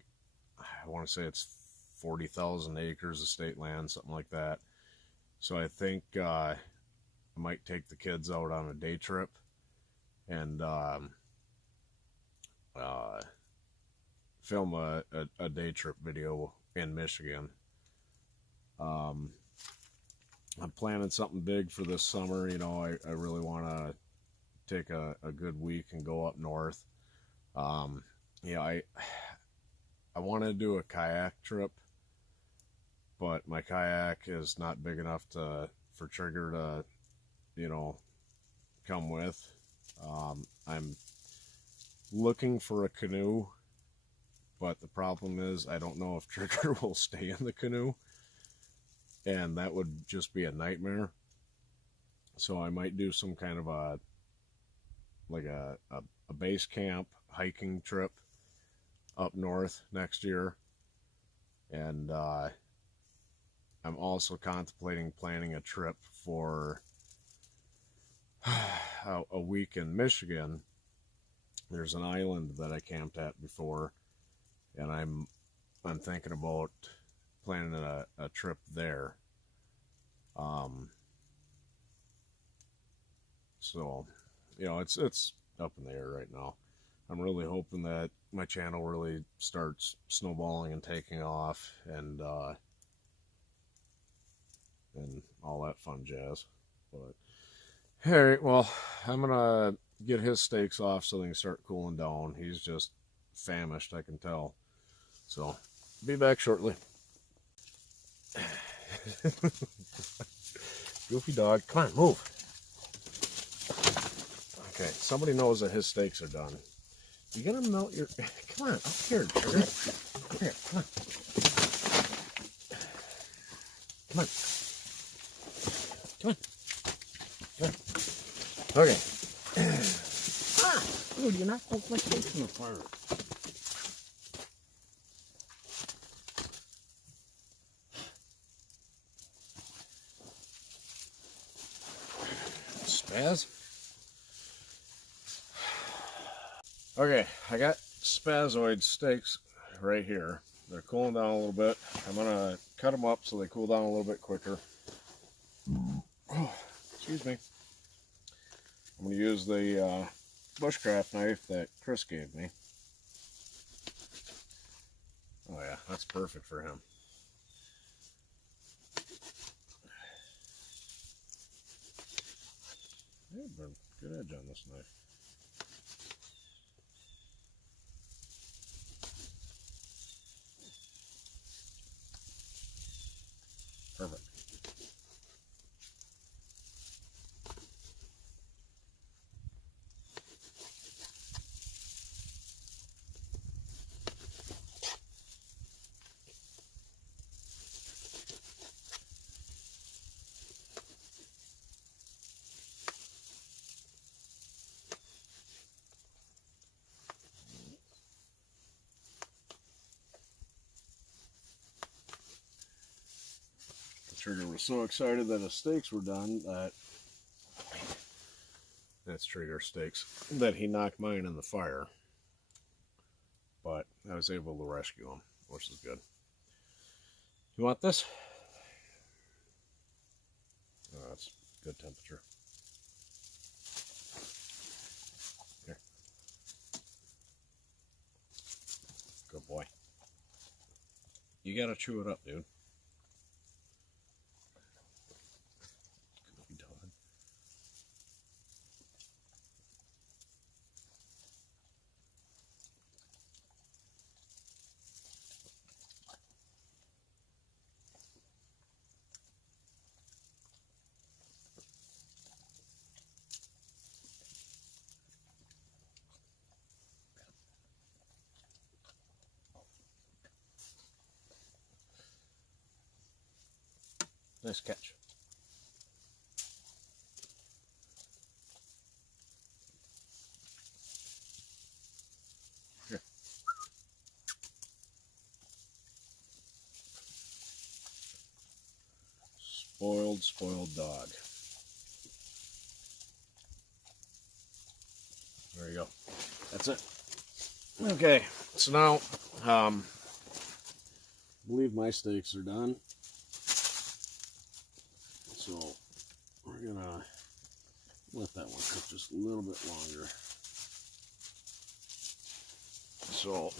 I want to say it's 40,000 acres of state land, something like that. So I think I might take the kids out on a day trip and film a day trip video in Michigan. I'm planning something big for this summer. You know, I really want to take a good week and go up north. You know, I want to do a kayak trip, but my kayak is not big enough for Trigger to, you know, come with. I'm looking for a canoe, but the problem is I don't know if Trigger will stay in the canoe, and that would just be a nightmare. So I might do some kind of a base camp hiking trip up north next year, and I'm also contemplating planning a trip for a week in Michigan. There's an island that I camped at before, and I'm thinking about planning a trip there. So, you know, it's up in the air right now. I'm really hoping that my channel really starts snowballing and taking off, and all that fun jazz. But all right, well, I'm gonna get his steaks off so they can start cooling down. He's just famished, I can tell. So, be back shortly. Goofy dog, come on, move. Okay, somebody knows that his steaks are done. You gonna melt your... Come on, up here, Trigger. Up here, come on. Come on. Come on. Come on. Okay. Dude, you're not supposed to put steaks in the fire. Spaz? Okay, I got Spazoid steaks right here. They're cooling down a little bit. I'm gonna cut them up so they cool down a little bit quicker. Oh, excuse me. I'm gonna use the bushcraft knife that Chris gave me. Oh yeah, that's perfect for him. Yeah, but good edge on this knife. Perfect. Trigger was so excited that his steaks were done that that's Trigger steaks that he knocked mine in the fire. But I was able to rescue him, which is good. You want this? Oh, that's good temperature. Here. Good boy. You gotta chew it up, dude. Good dog. Nice catch. Here. Spoiled dog. There you go. That's it. Okay, so now, I believe my steaks are done. So we're gonna let that one cook just a little bit longer. So,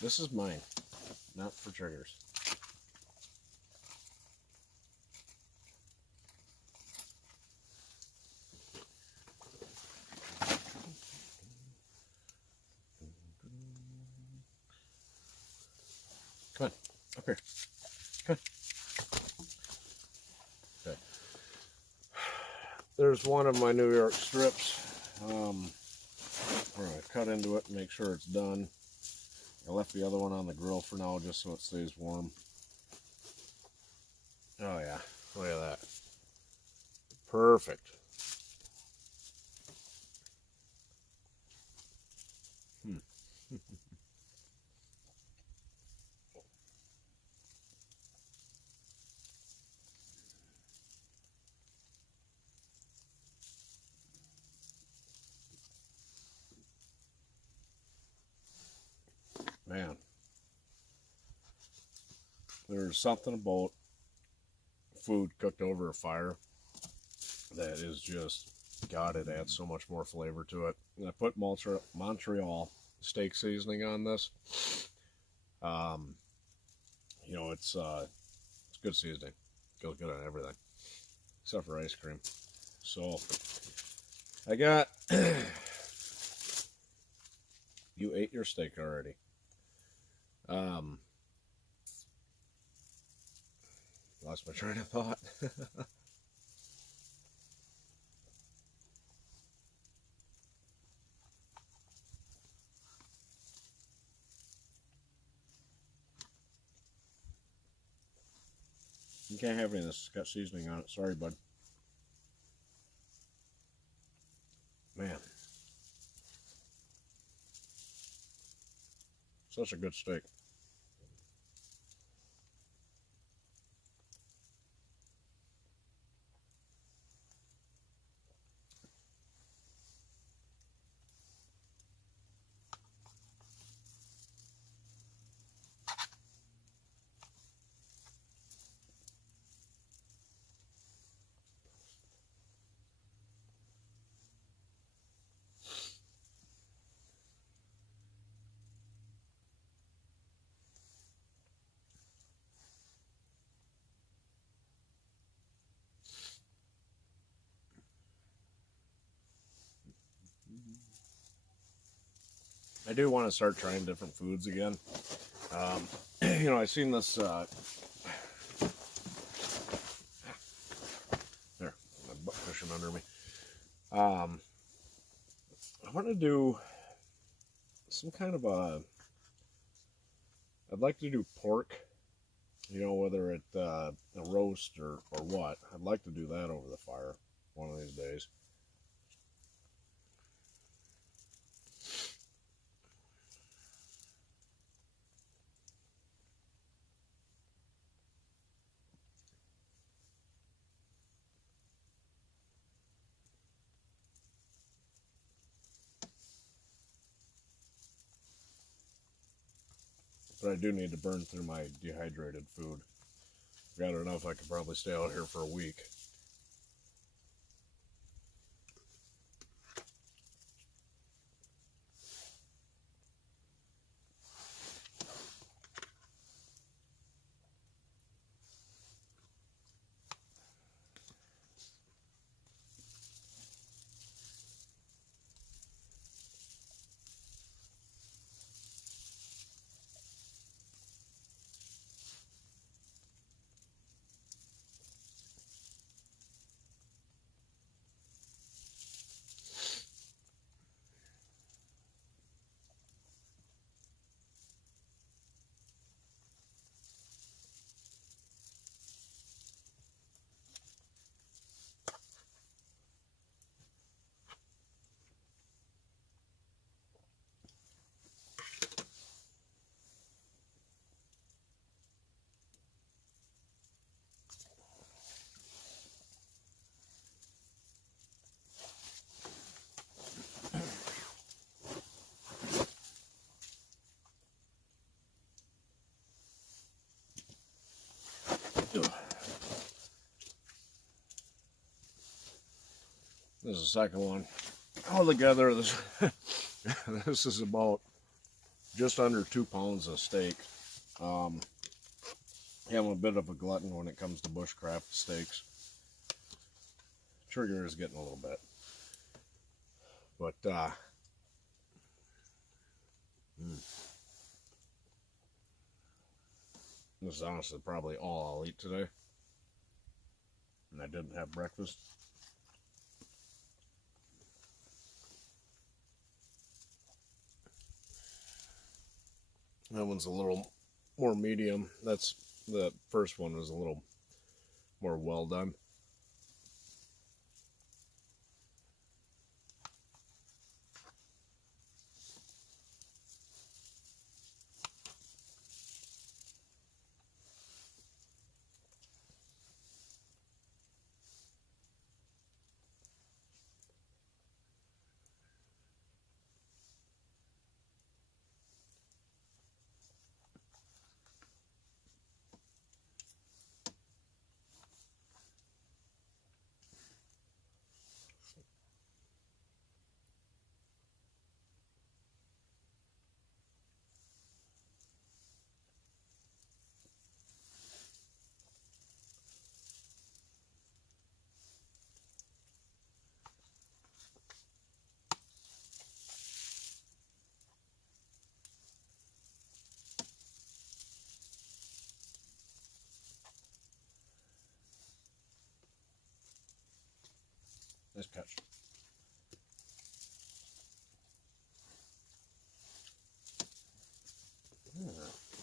this is mine, not for Triggers. Come on, up here. Come on. Okay. There's one of my New York strips. We're going to cut into it and make sure it's done. I left the other one on the grill for now just so it stays warm. Oh yeah, look at that. Perfect. Man, there's something about food cooked over a fire that is just, God, it adds so much more flavor to it. And I put Montreal steak seasoning on this. You know, it's good seasoning. Goes good on everything, except for ice cream. So I got. You ate your steak already. Lost my train of thought. You can't have any of this. It's got seasoning on it. Sorry, bud. Man. Such a good steak. I do want to start trying different foods again. You know, I seen this. There, my butt cushion under me. I want to do some kind of a. I'd like to do pork. You know, whether it a roast or what. I'd like to do that over the fire one of these days. But I do need to burn through my dehydrated food. Got enough, I could probably stay out here for a week. This is the second one. Altogether, this this is about just under 2 pounds of steak. I'm a bit of a glutton when it comes to bushcraft steaks. Trigger is getting a little bit, but this is honestly probably all I'll eat today. And I didn't have breakfast. That one's a little more medium. That's the first one was a little more well done. Nice catch.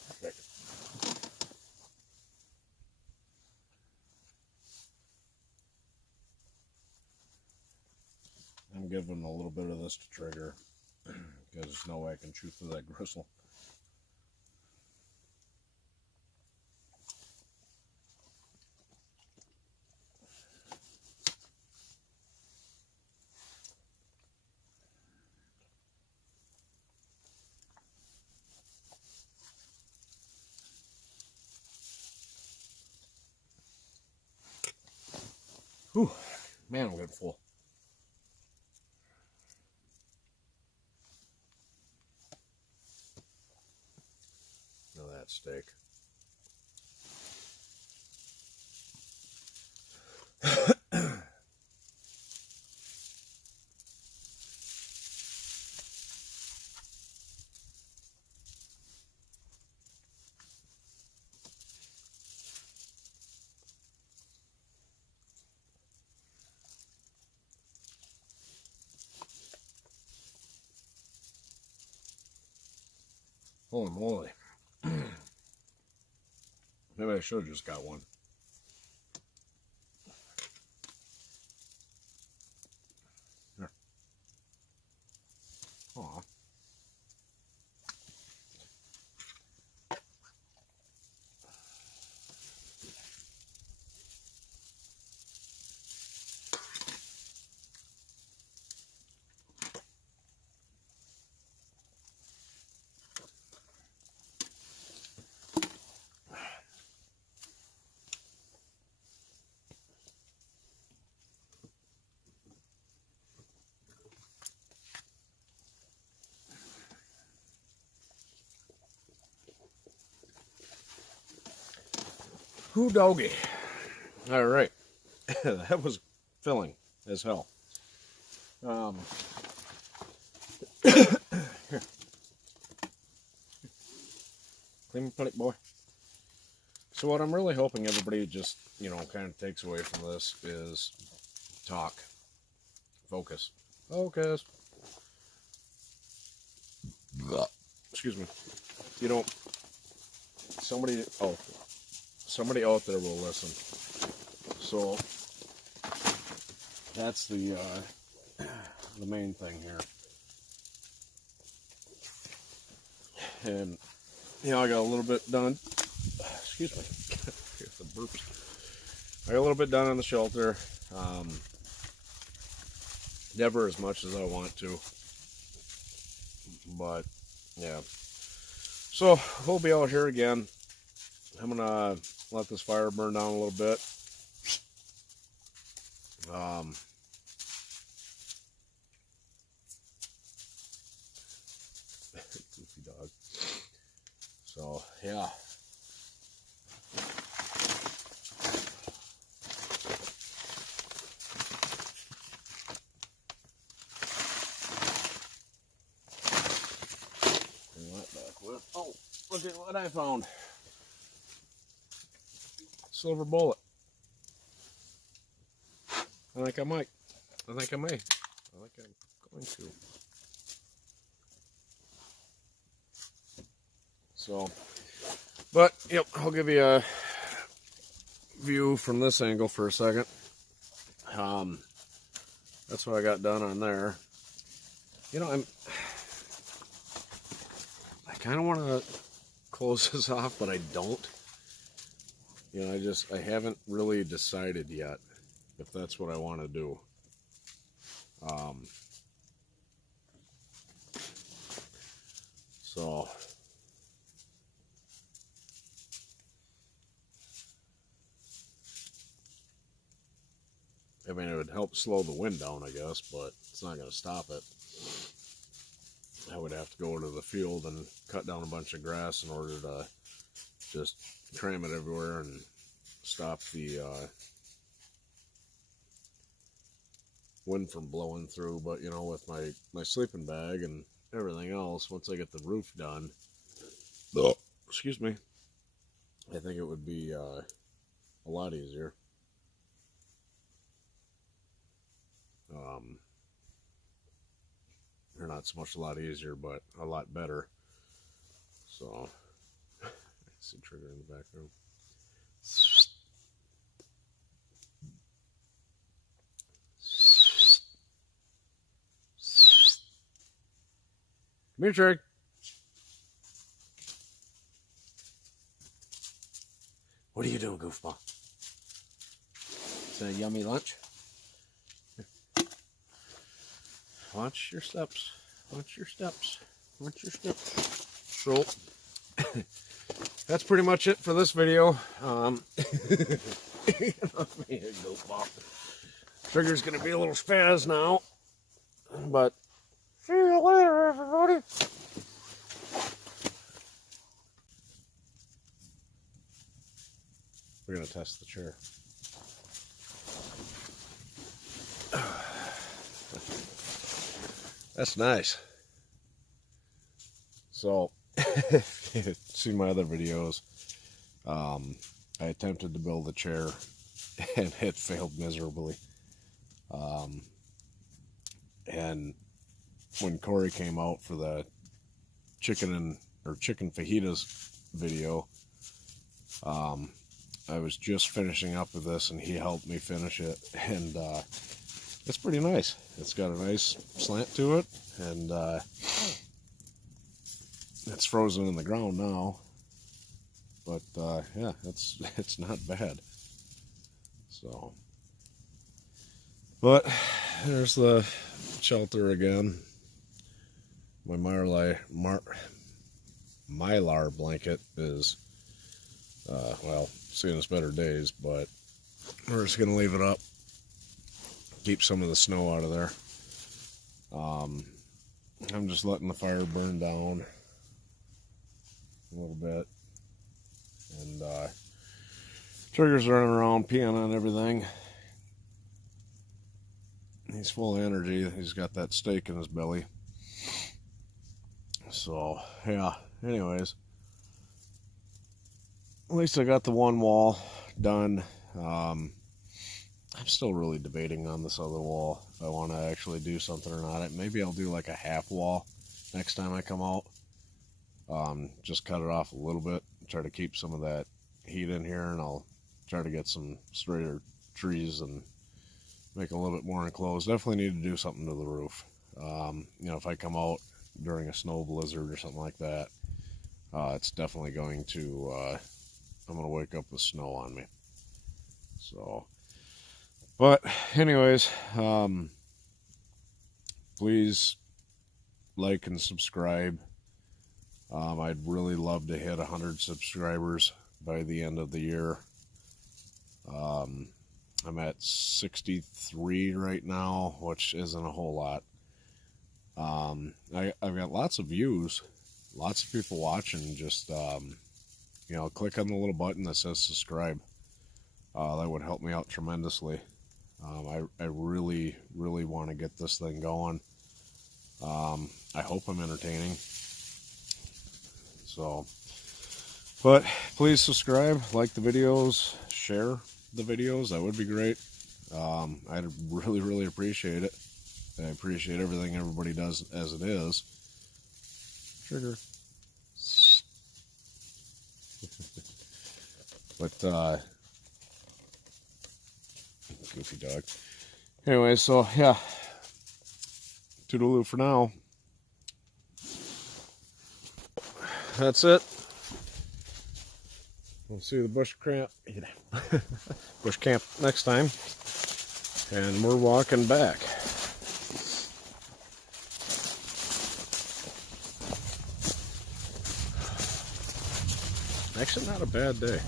Perfect. I'm giving a little bit of this to Trigger because there's no way I can chew through that gristle. Whew, man, I'm getting full. Look at that steak. Holy moly. Maybe I should have just got one. Here. Aw. Who doggy. All right. That was filling as hell. Here. Clean my plate, boy. So what I'm really hoping everybody just, kind of takes away from this is talk. Focus. Focus. Excuse me. Somebody out there will listen. So that's the main thing here. And I got a little bit done. Excuse me. Here's the burps. I got a little bit done on the shelter. Never as much as I want to. But yeah. So we'll be out here again. I'm gonna let this fire burn down a little bit. Goofy dog. So yeah. Oh, look at what I found. Silver bullet. I think I may. I think I'm going to. So, but, yep, I'll give you a view from this angle for a second. That's what I got done on there. I kind of want to close this off, but I don't. I haven't really decided yet if that's what I want to do. So I mean, it would help slow the wind down, I guess, but it's not going to stop it. I would have to go to the field and cut down a bunch of grass in order to just cram it everywhere and stop the wind from blowing through. But with my sleeping bag and everything else, once I get the roof done, excuse me, I think it would be a lot easier. Or not so much a lot easier, but a lot better. So I see a trigger in the background. Come here, Trig. What are you doing, goofball? It's a yummy lunch. Watch your steps. Watch your steps. Watch your steps. So, that's pretty much it for this video. Trigger's going to be a little spaz now. But, see you later, everybody. We're going to test the chair. That's nice. So, if you've seen my other videos, I attempted to build a chair and it failed miserably. And when Corey came out for the chicken fajitas video, I was just finishing up with this and he helped me finish it, and it's pretty nice. It's got a nice slant to it, and it's frozen in the ground now. But yeah, it's not bad. So, but there's the shelter again. My mylar blanket is well, seeing its better days, but we're just gonna leave it up. Keep some of the snow out of there. I'm just letting the fire burn down a little bit and Trigger's running around peeing on everything. He's full of energy. He's got that steak in his belly. So, yeah. Anyways, at least I got the one wall done. I'm still really debating on this other wall. If I want to actually do something or not. Maybe I'll do like a half wall next time I come out. Just cut it off a little bit. Try to keep some of that heat in here, and I'll try to get some straighter trees and make it a little bit more enclosed. Definitely need to do something to the roof. You know, if I come out during a snow blizzard or something like that, it's definitely going to, I'm going to wake up with snow on me. So, but anyways, please like and subscribe. I'd really love to hit 100 subscribers by the end of the year. I'm at 63 right now, which isn't a whole lot. I've got lots of views, lots of people watching. Just, you know, click on the little button that says subscribe. That would help me out tremendously. I really, really want to get this thing going. I hope I'm entertaining. So, but please subscribe, like the videos, share the videos. That would be great. I'd really, really appreciate it. I appreciate everything everybody does as it is. Trigger. But, goofy dog. Anyway, so, yeah. Toodaloo for now. That's it. We'll see the bush camp, bush camp next time. And we're walking back. Actually, not a bad day.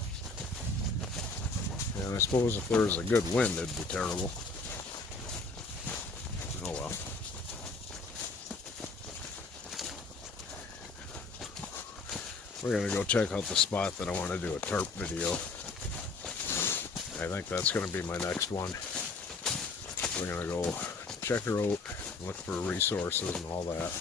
And I suppose if there was a good wind, it'd be terrible. Oh well. We're going to go check out the spot that I want to do a tarp video. I think that's going to be my next one. We're going to go check her out, look for resources and all that.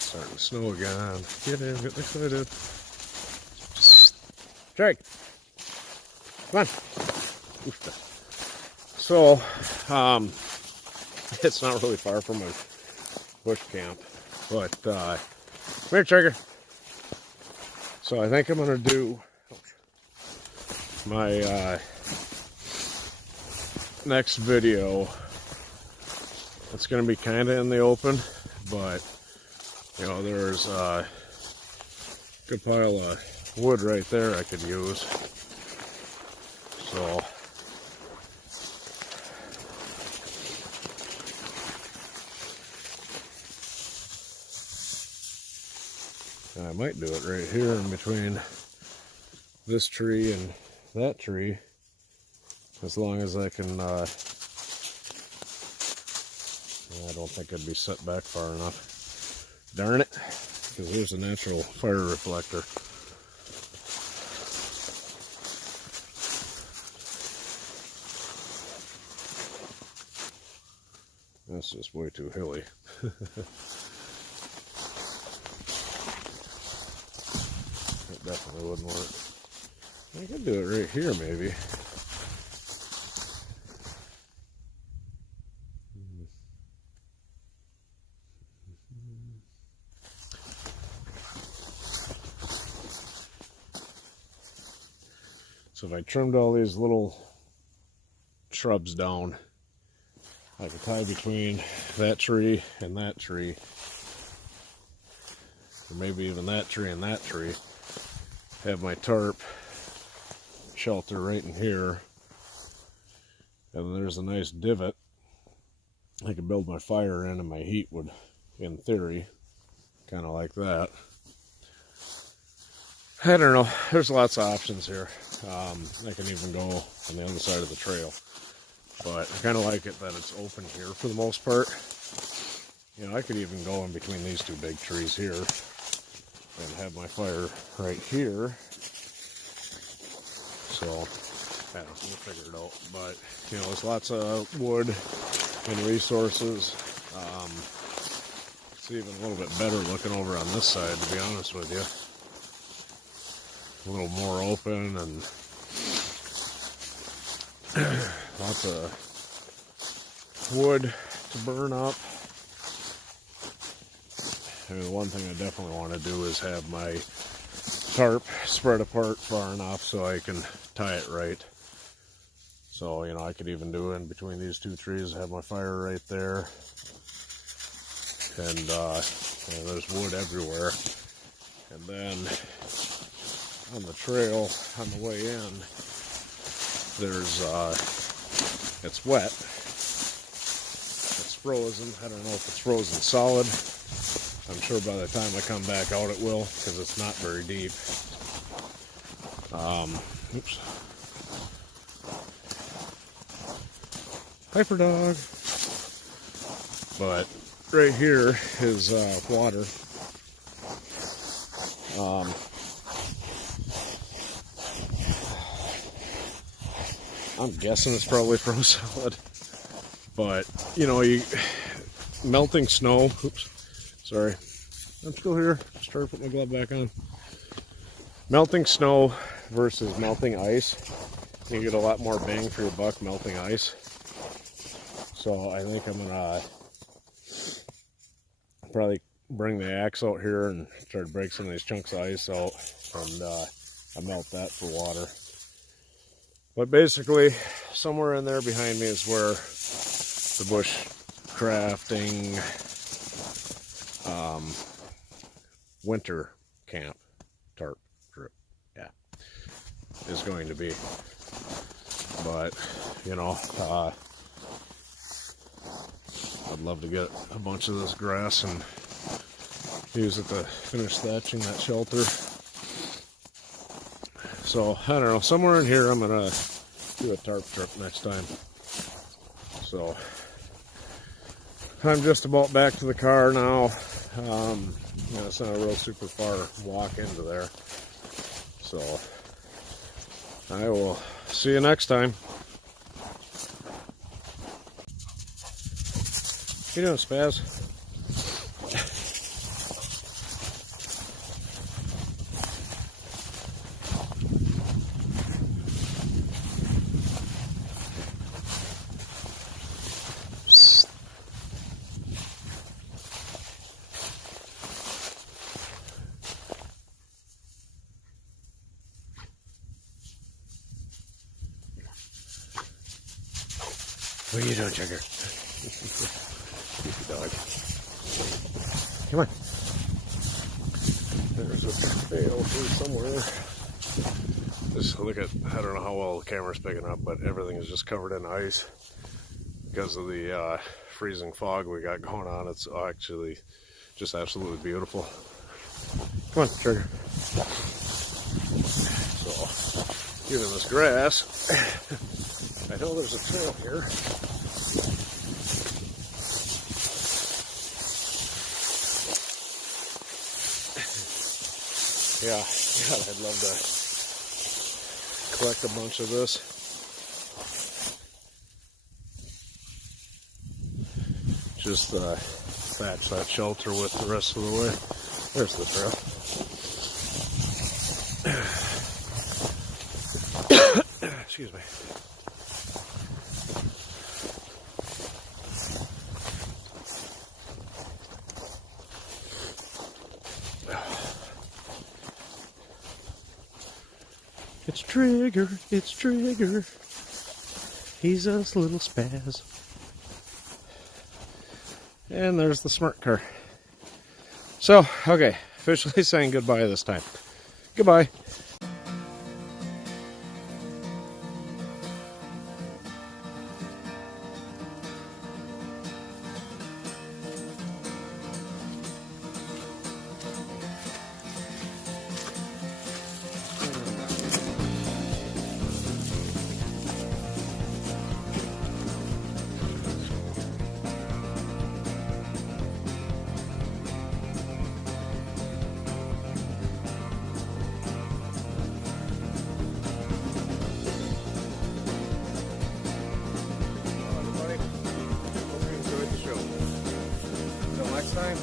Starting to snow again. Get in, get excited. Drake, come on. So, it's not really far from my bush camp, but come here, Trigger. So I think I'm gonna do my next video. It's gonna be kind of in the open, but you know, there's a good pile of wood right there I could use. So I might do it right here in between this tree and that tree, as long as I can, I don't think I'd be set back far enough. Darn it, because there's a natural fire reflector. That's just way too hilly. That definitely wouldn't work. I could do it right here, maybe. So if I trimmed all these little shrubs down, I could tie between that tree and that tree, or maybe even that tree and that tree. Have my tarp shelter right in here, and there's a nice divot I could build my fire in, and my heat would, in theory, kind of like that. I don't know. There's lots of options here. I can even go on the other side of the trail. But I kind of like it that it's open here for the most part. You know, I could even go in between these two big trees here and have my fire right here. So, I don't know, we'll figure it out. But, you know, there's lots of wood and resources. It's even a little bit better looking over on this side, to be honest with you. A little more open and lots of wood to burn up. I mean, the one thing I definitely want to do is have my tarp spread apart far enough so I can tie it right. So, you know, I could even do in between these two trees, have my fire right there. And there's wood everywhere. And then on the trail, on the way in, there's, it's wet. It's frozen. I don't know if it's frozen solid. I'm sure by the time I come back out it will, because it's not very deep. Oops. Piper dog. But right here is water. I'm guessing it's probably froze solid. But, you know, melting snow. Oops. Sorry. I'm still here. Just trying to put my glove back on. Melting snow versus melting ice. You get a lot more bang for your buck melting ice. So I think I'm gonna probably bring the axe out here and try to break some of these chunks of ice out and I melt that for water. But basically, somewhere in there behind me is where the bush crafting winter camp tarp trip, yeah, is going to be. But, you know, I'd love to get a bunch of this grass and use it to finish thatching that shelter. So, I don't know, somewhere in here I'm going to do a tarp trip next time. So, I'm just about back to the car now. You know, it's not a real super far walk into there. So, I will see you next time. What you doing, Spaz? What are you doing, Jigger? Goofy dog. Come on. There's a trail here somewhere. Just look at, I don't know how well the camera's picking up, but everything is just covered in ice because of the freezing fog we got going on. It's actually just absolutely beautiful. Come on, Trigger. So, given this grass, I know there's a trail here. Yeah, God, I'd love to collect a bunch of this. Just thatch that shelter with the rest of the way. There's the trail. Excuse me. It's Trigger, it's Trigger. He's a little spaz. And there's the smart car. So, okay, officially saying goodbye this time. Goodbye. next time.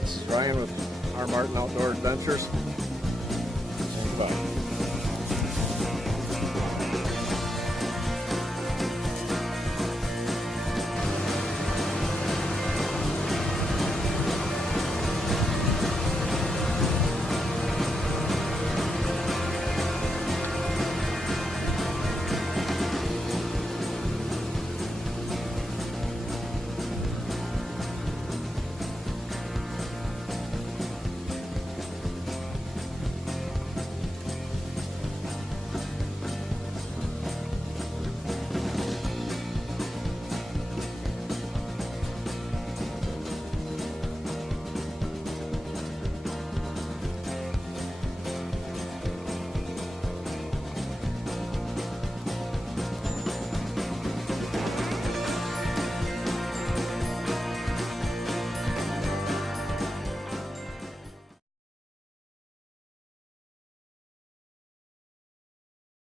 This is Ryan with our Martin Outdoor Adventures. Bye.